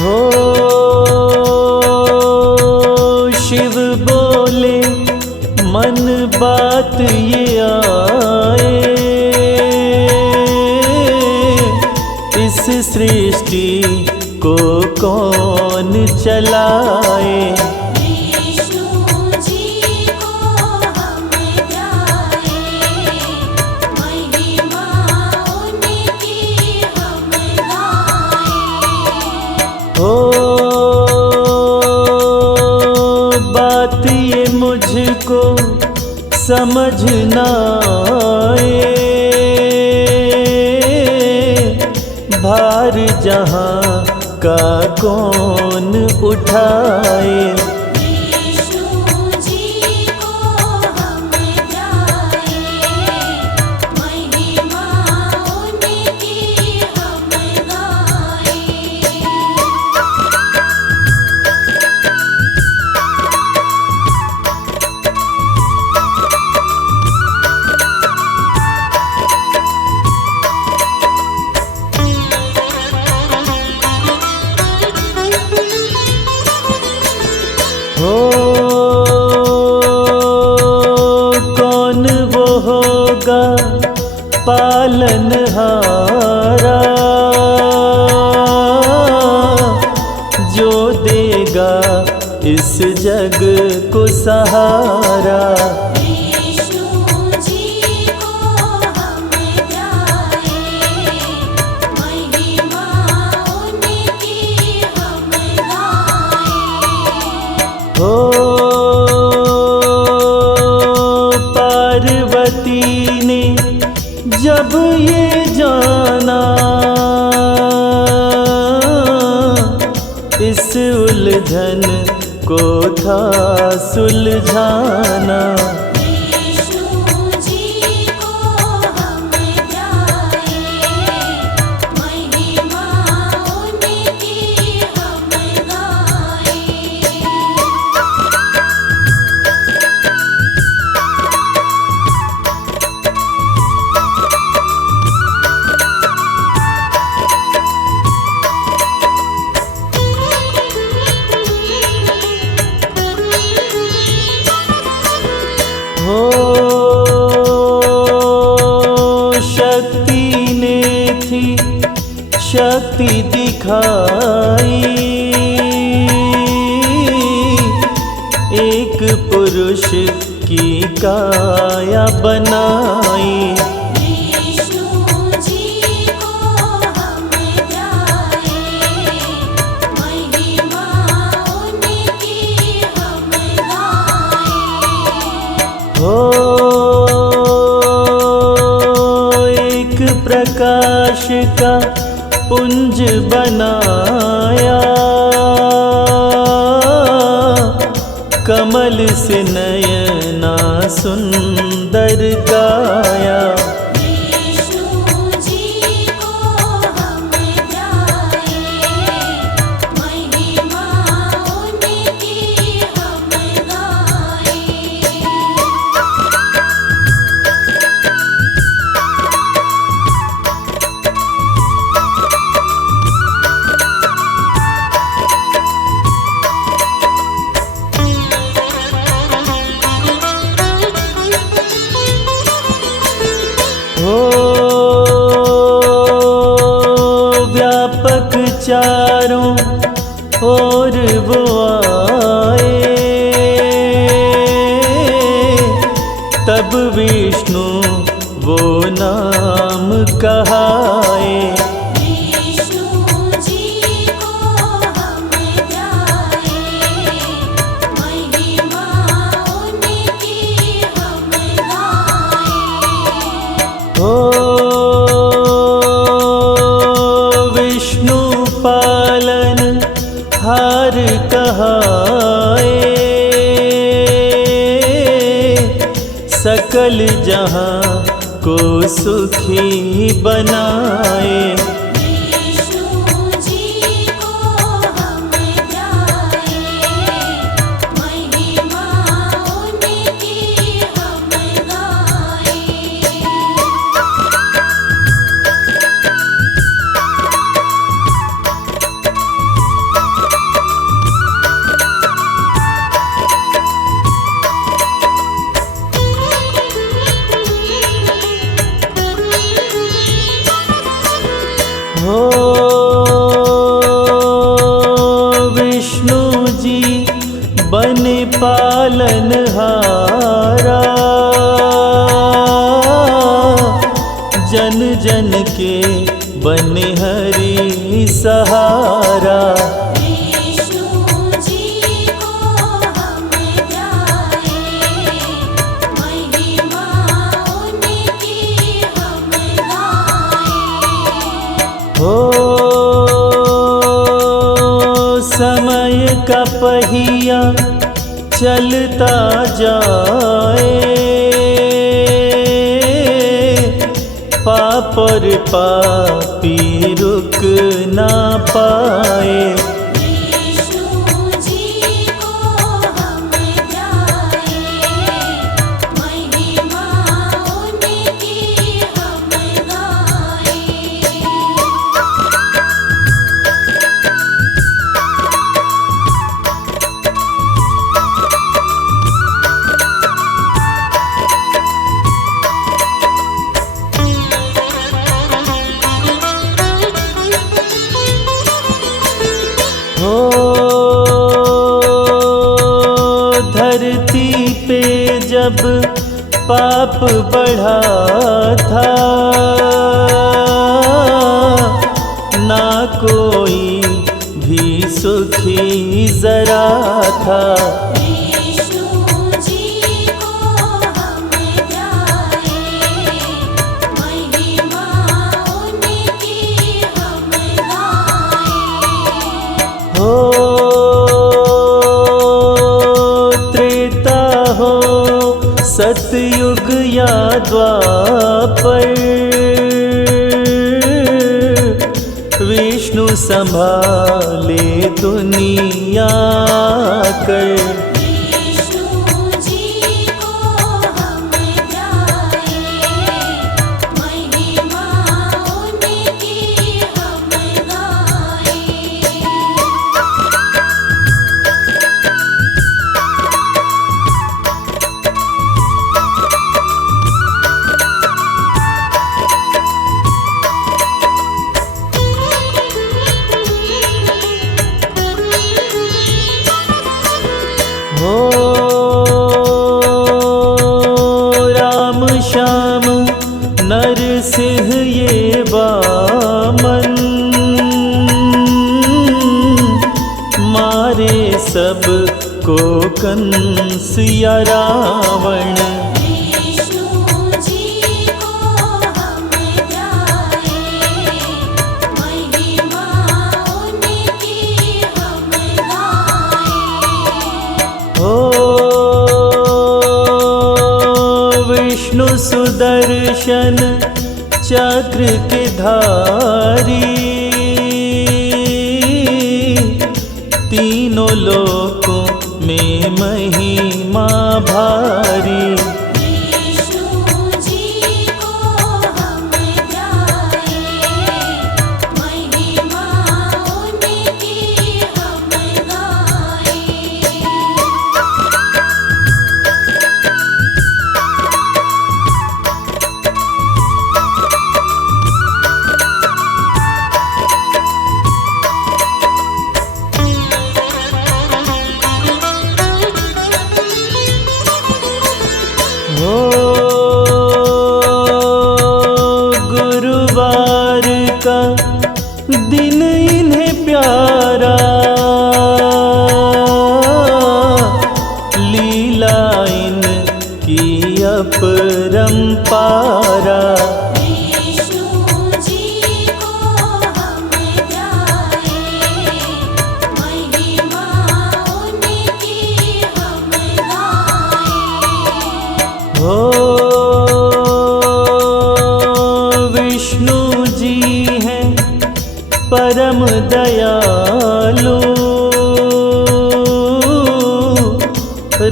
हो शिव बोले मन बात ये आए, इस सृष्टि को कौन चलाए। विष्णु जी को हम गाए, महिमा उनकी हम गाए। हो बात ये मुझको समझ ना आए, भार जहाँ का कौन उठाए। विष्णु जी को हम गाए, महिमा उनकी हम गाए। पालनहारा, जो देगा इस जग को सहारा। हो पार्वती ने जब ये जाना, इस उलझन को था सुलझाना। हो शक्ति ने थी शक्ति दिखाई, एक पुरुष की काया बनाई। हो एक प्रकाश का पुंज बनाया, कमल से नयना सुंदर काया। हो व्यापक चारों ओर वो आए, तब विष्णु वो नाम कहाए। हो विष्णु पालन हार कहाए, सकल जहां को सुखी बनाए। हो विष्णु जी बने पालनहारा, जन जन के बने हरि सहारा। हो समय का पहिया चलता जाए, पाप और पापी रुक ना पाए। जब पाप बढ़ा था, ना कोई भी सुखी जरा था। हो त्रेता हो सतयुग या द्वापर, विष्णु संभाले दुनिया कर। हो राम श्याम नरसिंह ये वामन, मारे सब को कंस या रावण। हो विष्णु सुदर्शन चक्र के धारी, तीनों लोकों में महिमा भारी। हो गुरुवार का दिन इन्हें प्यारा, लीला इनकी अपरंपारा। हो विष्णु जी हैं परम दयालु,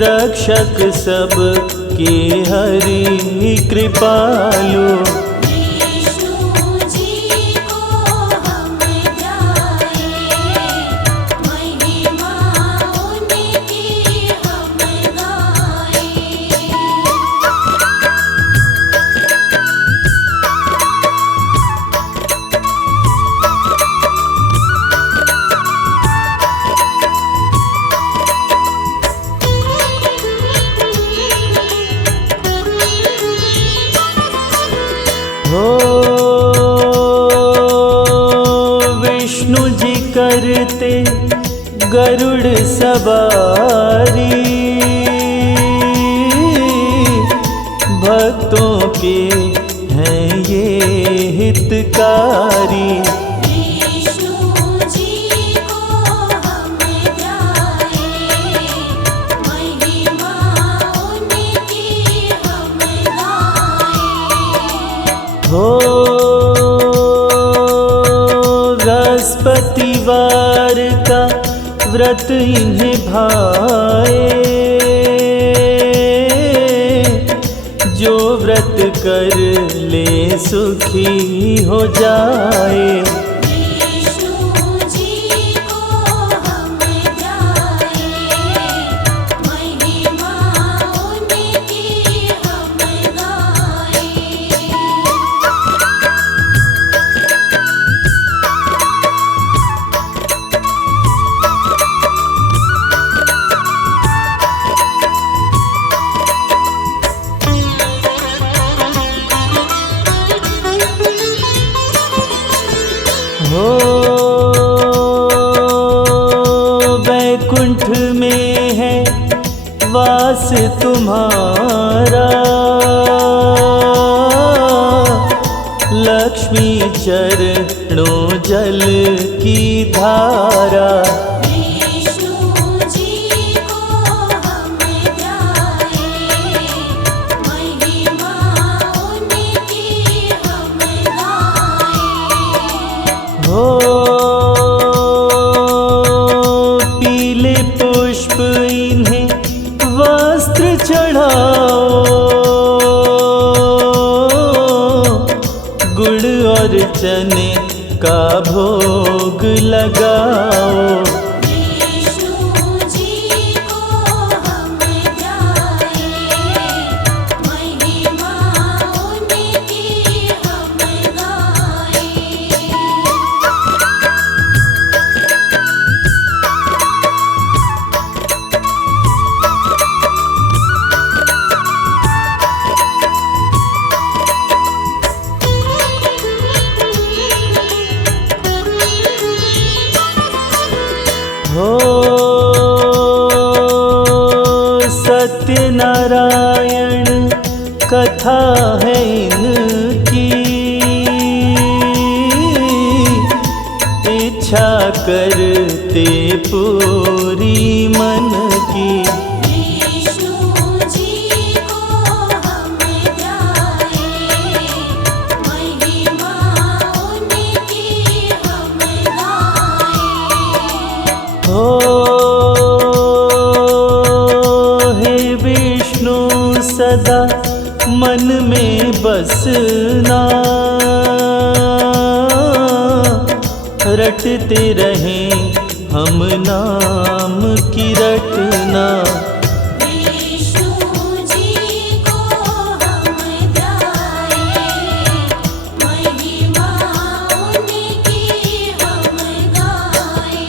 रक्षक सब के हरि कृपालु। हो विष्णु जी करते गरुड़ सवारी, भक्तों के हैं ये हितकारी। हो बृहस्पतिवार का व्रत इन्हें भाए, जो व्रत कर ले सुखी हो जाए। दास तुम्हारा, लक्ष्मी चरणों जल की धारा। विष्णु जी को हम गाए, महिमा उनकी हम गाए। हो पीले पुष्प इन्हें वस्त्र चढ़ाओ, गुड़ और चने का भोग लगाओ। विष्णु जी को हम गाए, महिमा उनकी हम गाए। हो सत्यनारायण कथा है इनकी, इच्छा करते पूरी मन की। विष्णु जी को हम गाए, महिमा उनकी हम गाए। हो हे विष्णु सदा मन में बसना, रटते रहें हम नाम की रटना। विष्णु जी को हम गाए, महिमा उनकी हम गाए।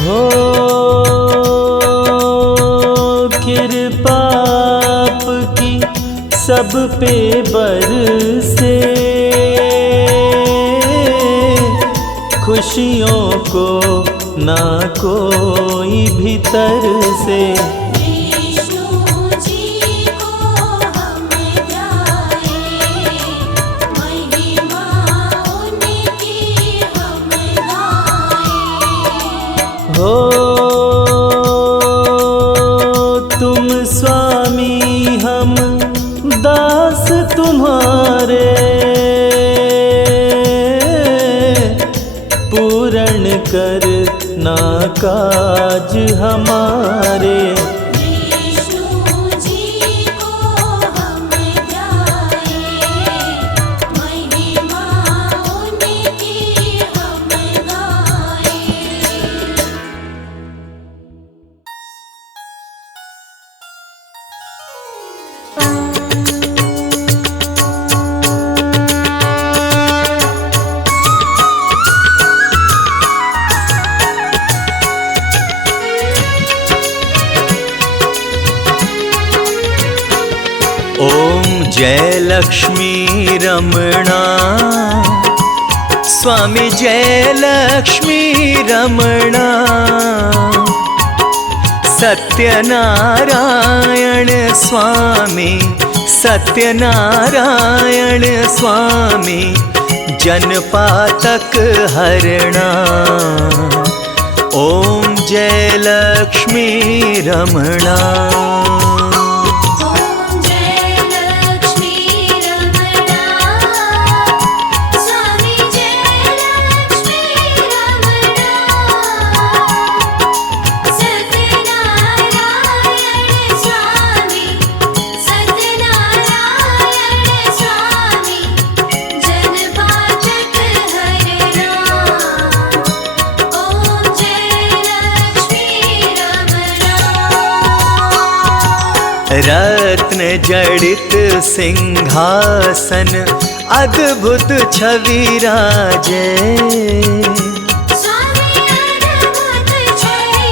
हो कृपा आपकी सब पे बरसे, खुशियों को ना कोई भीतर से। विष्णु जी को हम गाए, महिमा उनकी हम गाए। हो तुम स्वामी हम दास तुम्हारे, पूर्ण करना काज हमारे। विष्णु जी को हम गाए, महिमा उनकी हम गाए। ओम जय लक्ष्मी रमणा, स्वामी जय लक्ष्मी रमणा। सत्यनारायण स्वामी, सत्यनारायण स्वामी, जनपातक हरणा। ओम जय लक्ष्मी रमणा। ओम जय लक्ष्मी रमणा, स्वामी जय लक्ष्मी रमणा। सत्यनारायण स्वामी, सत्यनारायण स्वामी, जनपातक हरणा। ओम जय लक्ष्मी रमणा। रत्न जड़ित सिंहासन, अद्भुत छवि राजे। स्वामी अद्भुत छवि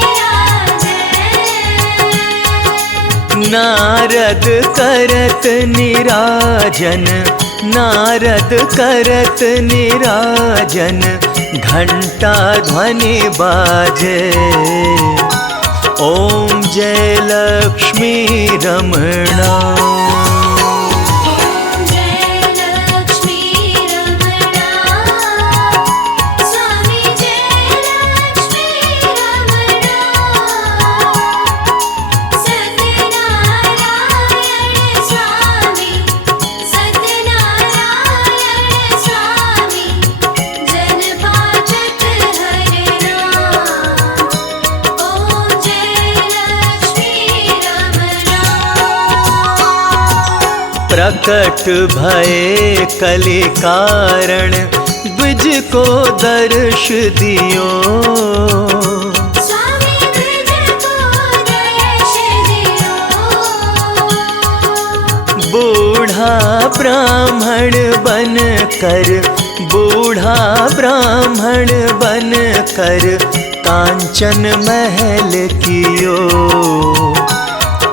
नारद करत निराजन, नारद करत निराजन, घंटा ध्वनि बाजे। ओम जय लक्ष्मी रमणा। प्रकट भये कलि कारण, द्विज को दर्श दियो। स्वामी द्विज को दर्श दियो। बूढ़ा ब्राह्मण बन कर, बूढ़ा ब्राह्मण बन कर, कांचन महल कियो।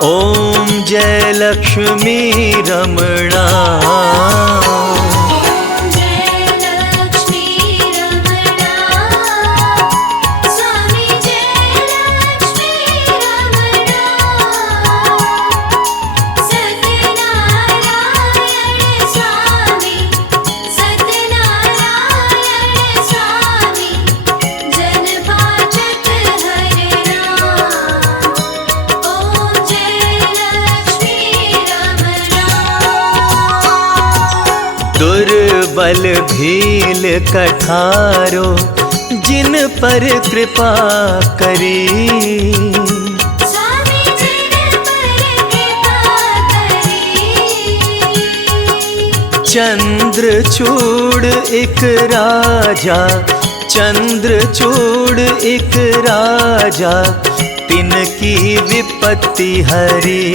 ओम जय लक्ष्मी रमणा। जय लक्ष्मी रमणा। स्वामी जय लक्ष्मी रमणा। सत्यनारायण स्वामी, सत्यनारायण स्वामी, जनभाजक हरे राम। ओम जय लक्ष्मी रमणा। दुर्बल भील कठारो, जिन पर कृपा करी। स्वामी जिन पर कृपा करी। चंद्रचूड़ एक राजा, चंद्रचूड़ एक राजा, तिनकी विपत्ति हरी।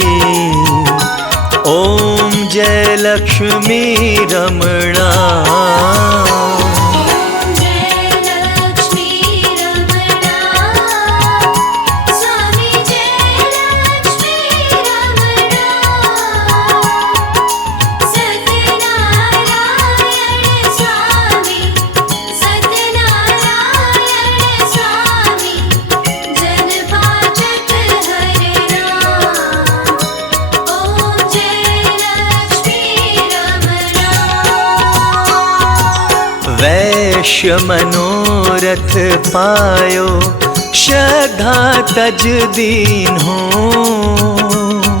ओम जय लक्ष्मी रमणा। जय लक्ष्मी रमणा। स्वामी जय लक्ष्मी रमणा। सत्यनारायण स्वामी, सत्यनारायण स्वामी, जनभाजक हरे राम। ओम जय लक्ष्मी रमणा। वैश्य मनोरथ पायो, श्रद्धा तज दीन हो।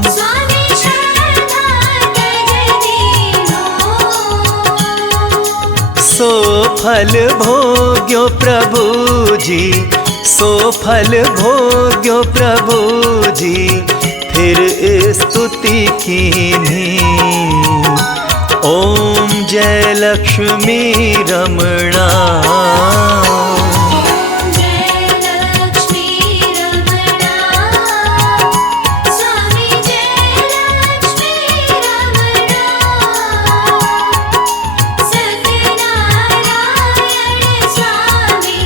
स्वामी श्रद्धा तज दीनो। सो फल भोग्यो प्रभु जी, सो फल भोग्यो प्रभु जी, फिर स्तुति कीन्ही। ओम जय लक्ष्मी रमणा। जय लक्ष्मी रमणा। स्वामी जय लक्ष्मी रमणा। सत्यनारायण स्वामी,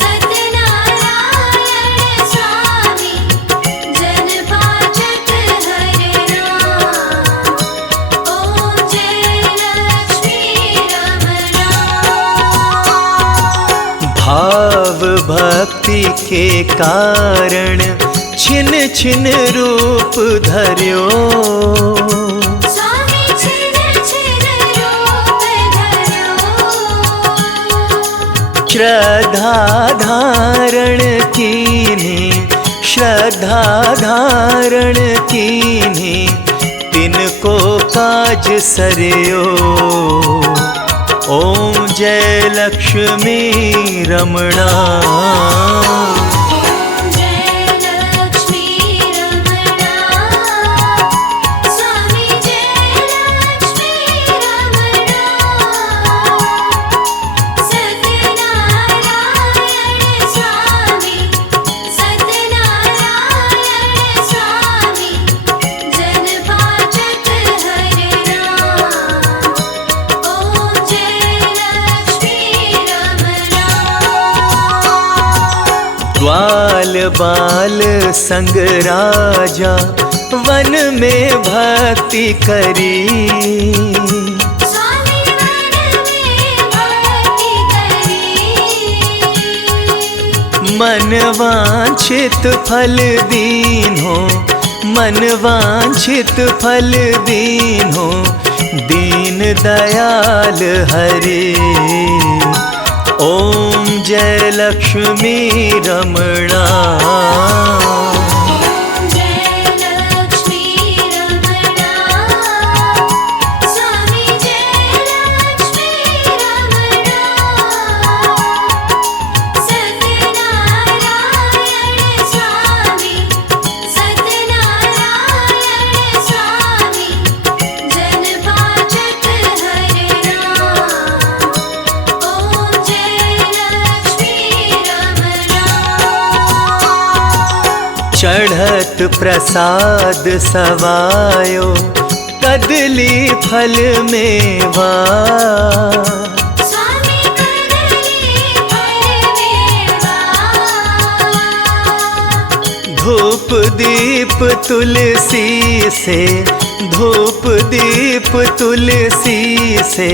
सत्यनारायण स्वामी, जनभाजक हरे राम। ओम जय लक्ष्मी रमणा। भाव भक्ति के कारण, छिन छिन रूप धर्यो। स्वामी छिन छिन रूप धर्यो। श्रद्धा धारण कीन्ही, श्रद्धा धारण कीन्ही, तिनको काज सरयो। ओम जय लक्ष्मी रमणा। जय लक्ष्मी रमणा। स्वामी जय लक्ष्मी रमणा। सत्यनारायण स्वामी, सत्यनारायण स्वामी, जनभाजक हरे राम। ओम जय लक्ष्मी रमणा। ग्वाल बाल संग राजा, वन मन में भक्ति करी, स्वामी मन में भक्ति करी। मन वांछित फल दीन्हो, मन वांछित फल दीन्हो, दीन दयाल हरे। ओम जय लक्ष्मी रमणा। चढ़त प्रसाद सवायो, कदली फल मेवा। स्वामी कदली फल मेवा। धूप दीप तुलसी से, धूप दीप तुलसी से,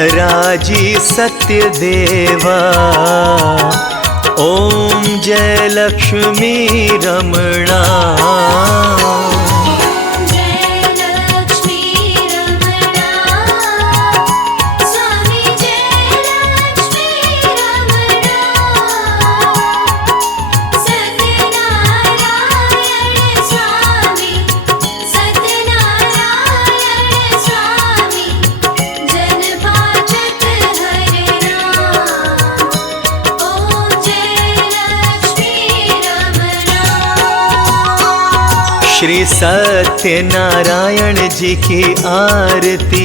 राजी सत्य देवा। ओम जय लक्ष्मी रमणा। जय लक्ष्मी रमणा। स्वामी जय लक्ष्मी रमणा। सत्यनारायण स्वामी, सत्यनारायण स्वामी, जनभाजक हरे राम। ओम जय लक्ष्मी रमणा। श्री सत्यनारायण जी की आरती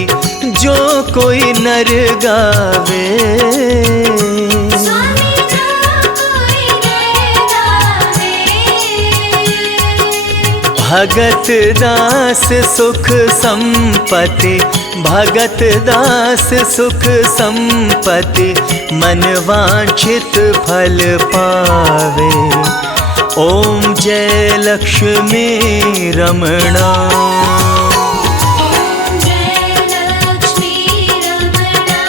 जो कोई नर गावे, स्वामी जो कोई नर गावे। भगत दास सुख संपत्ति, भगत दास सुख संपत्ति, मन वांछित फल पावे। ओम जय लक्ष्मी रमणा। जय लक्ष्मी रमणा।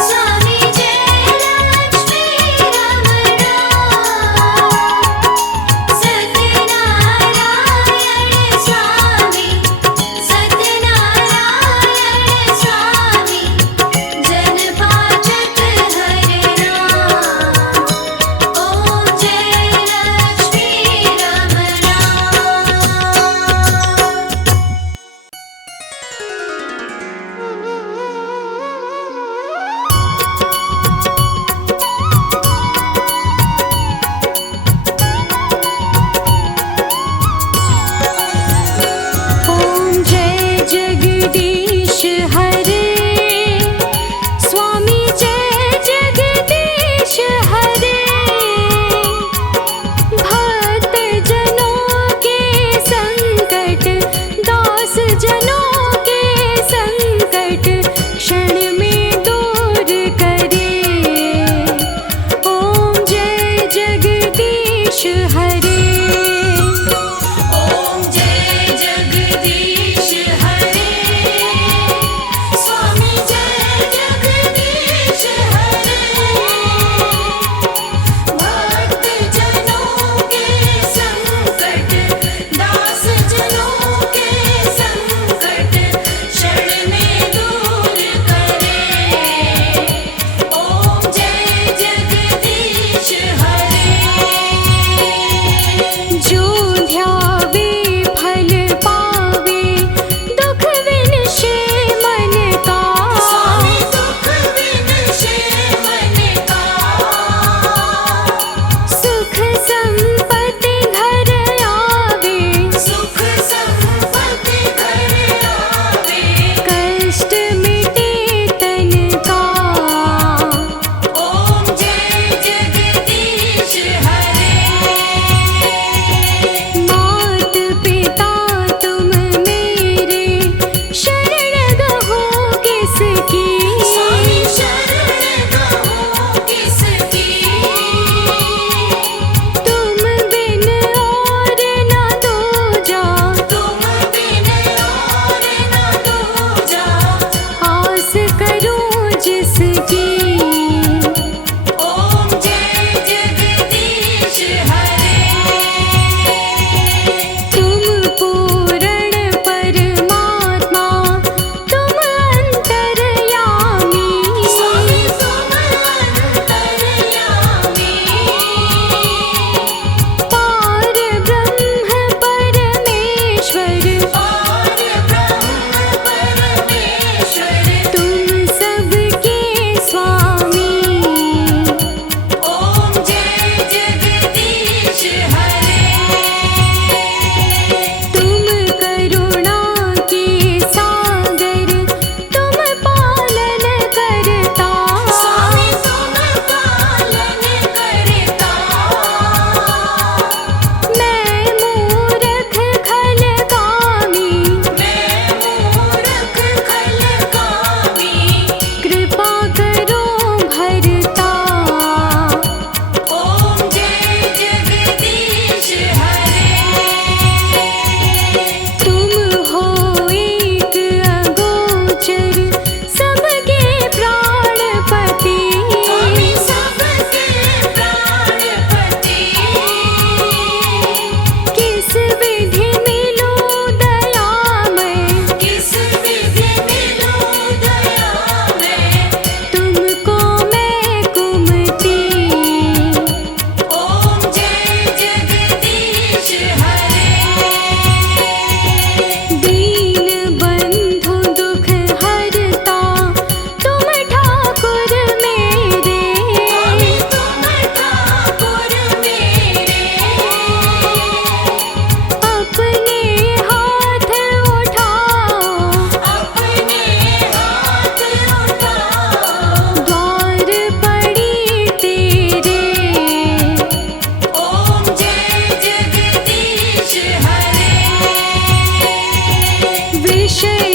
स्वामी जय लक्ष्मी रमणा। सत्यनारायण स्वामी, सत्यनारायण स्वामी, जनभाजक हरे राम। ओम जय लक्ष्मी रमणा। विषय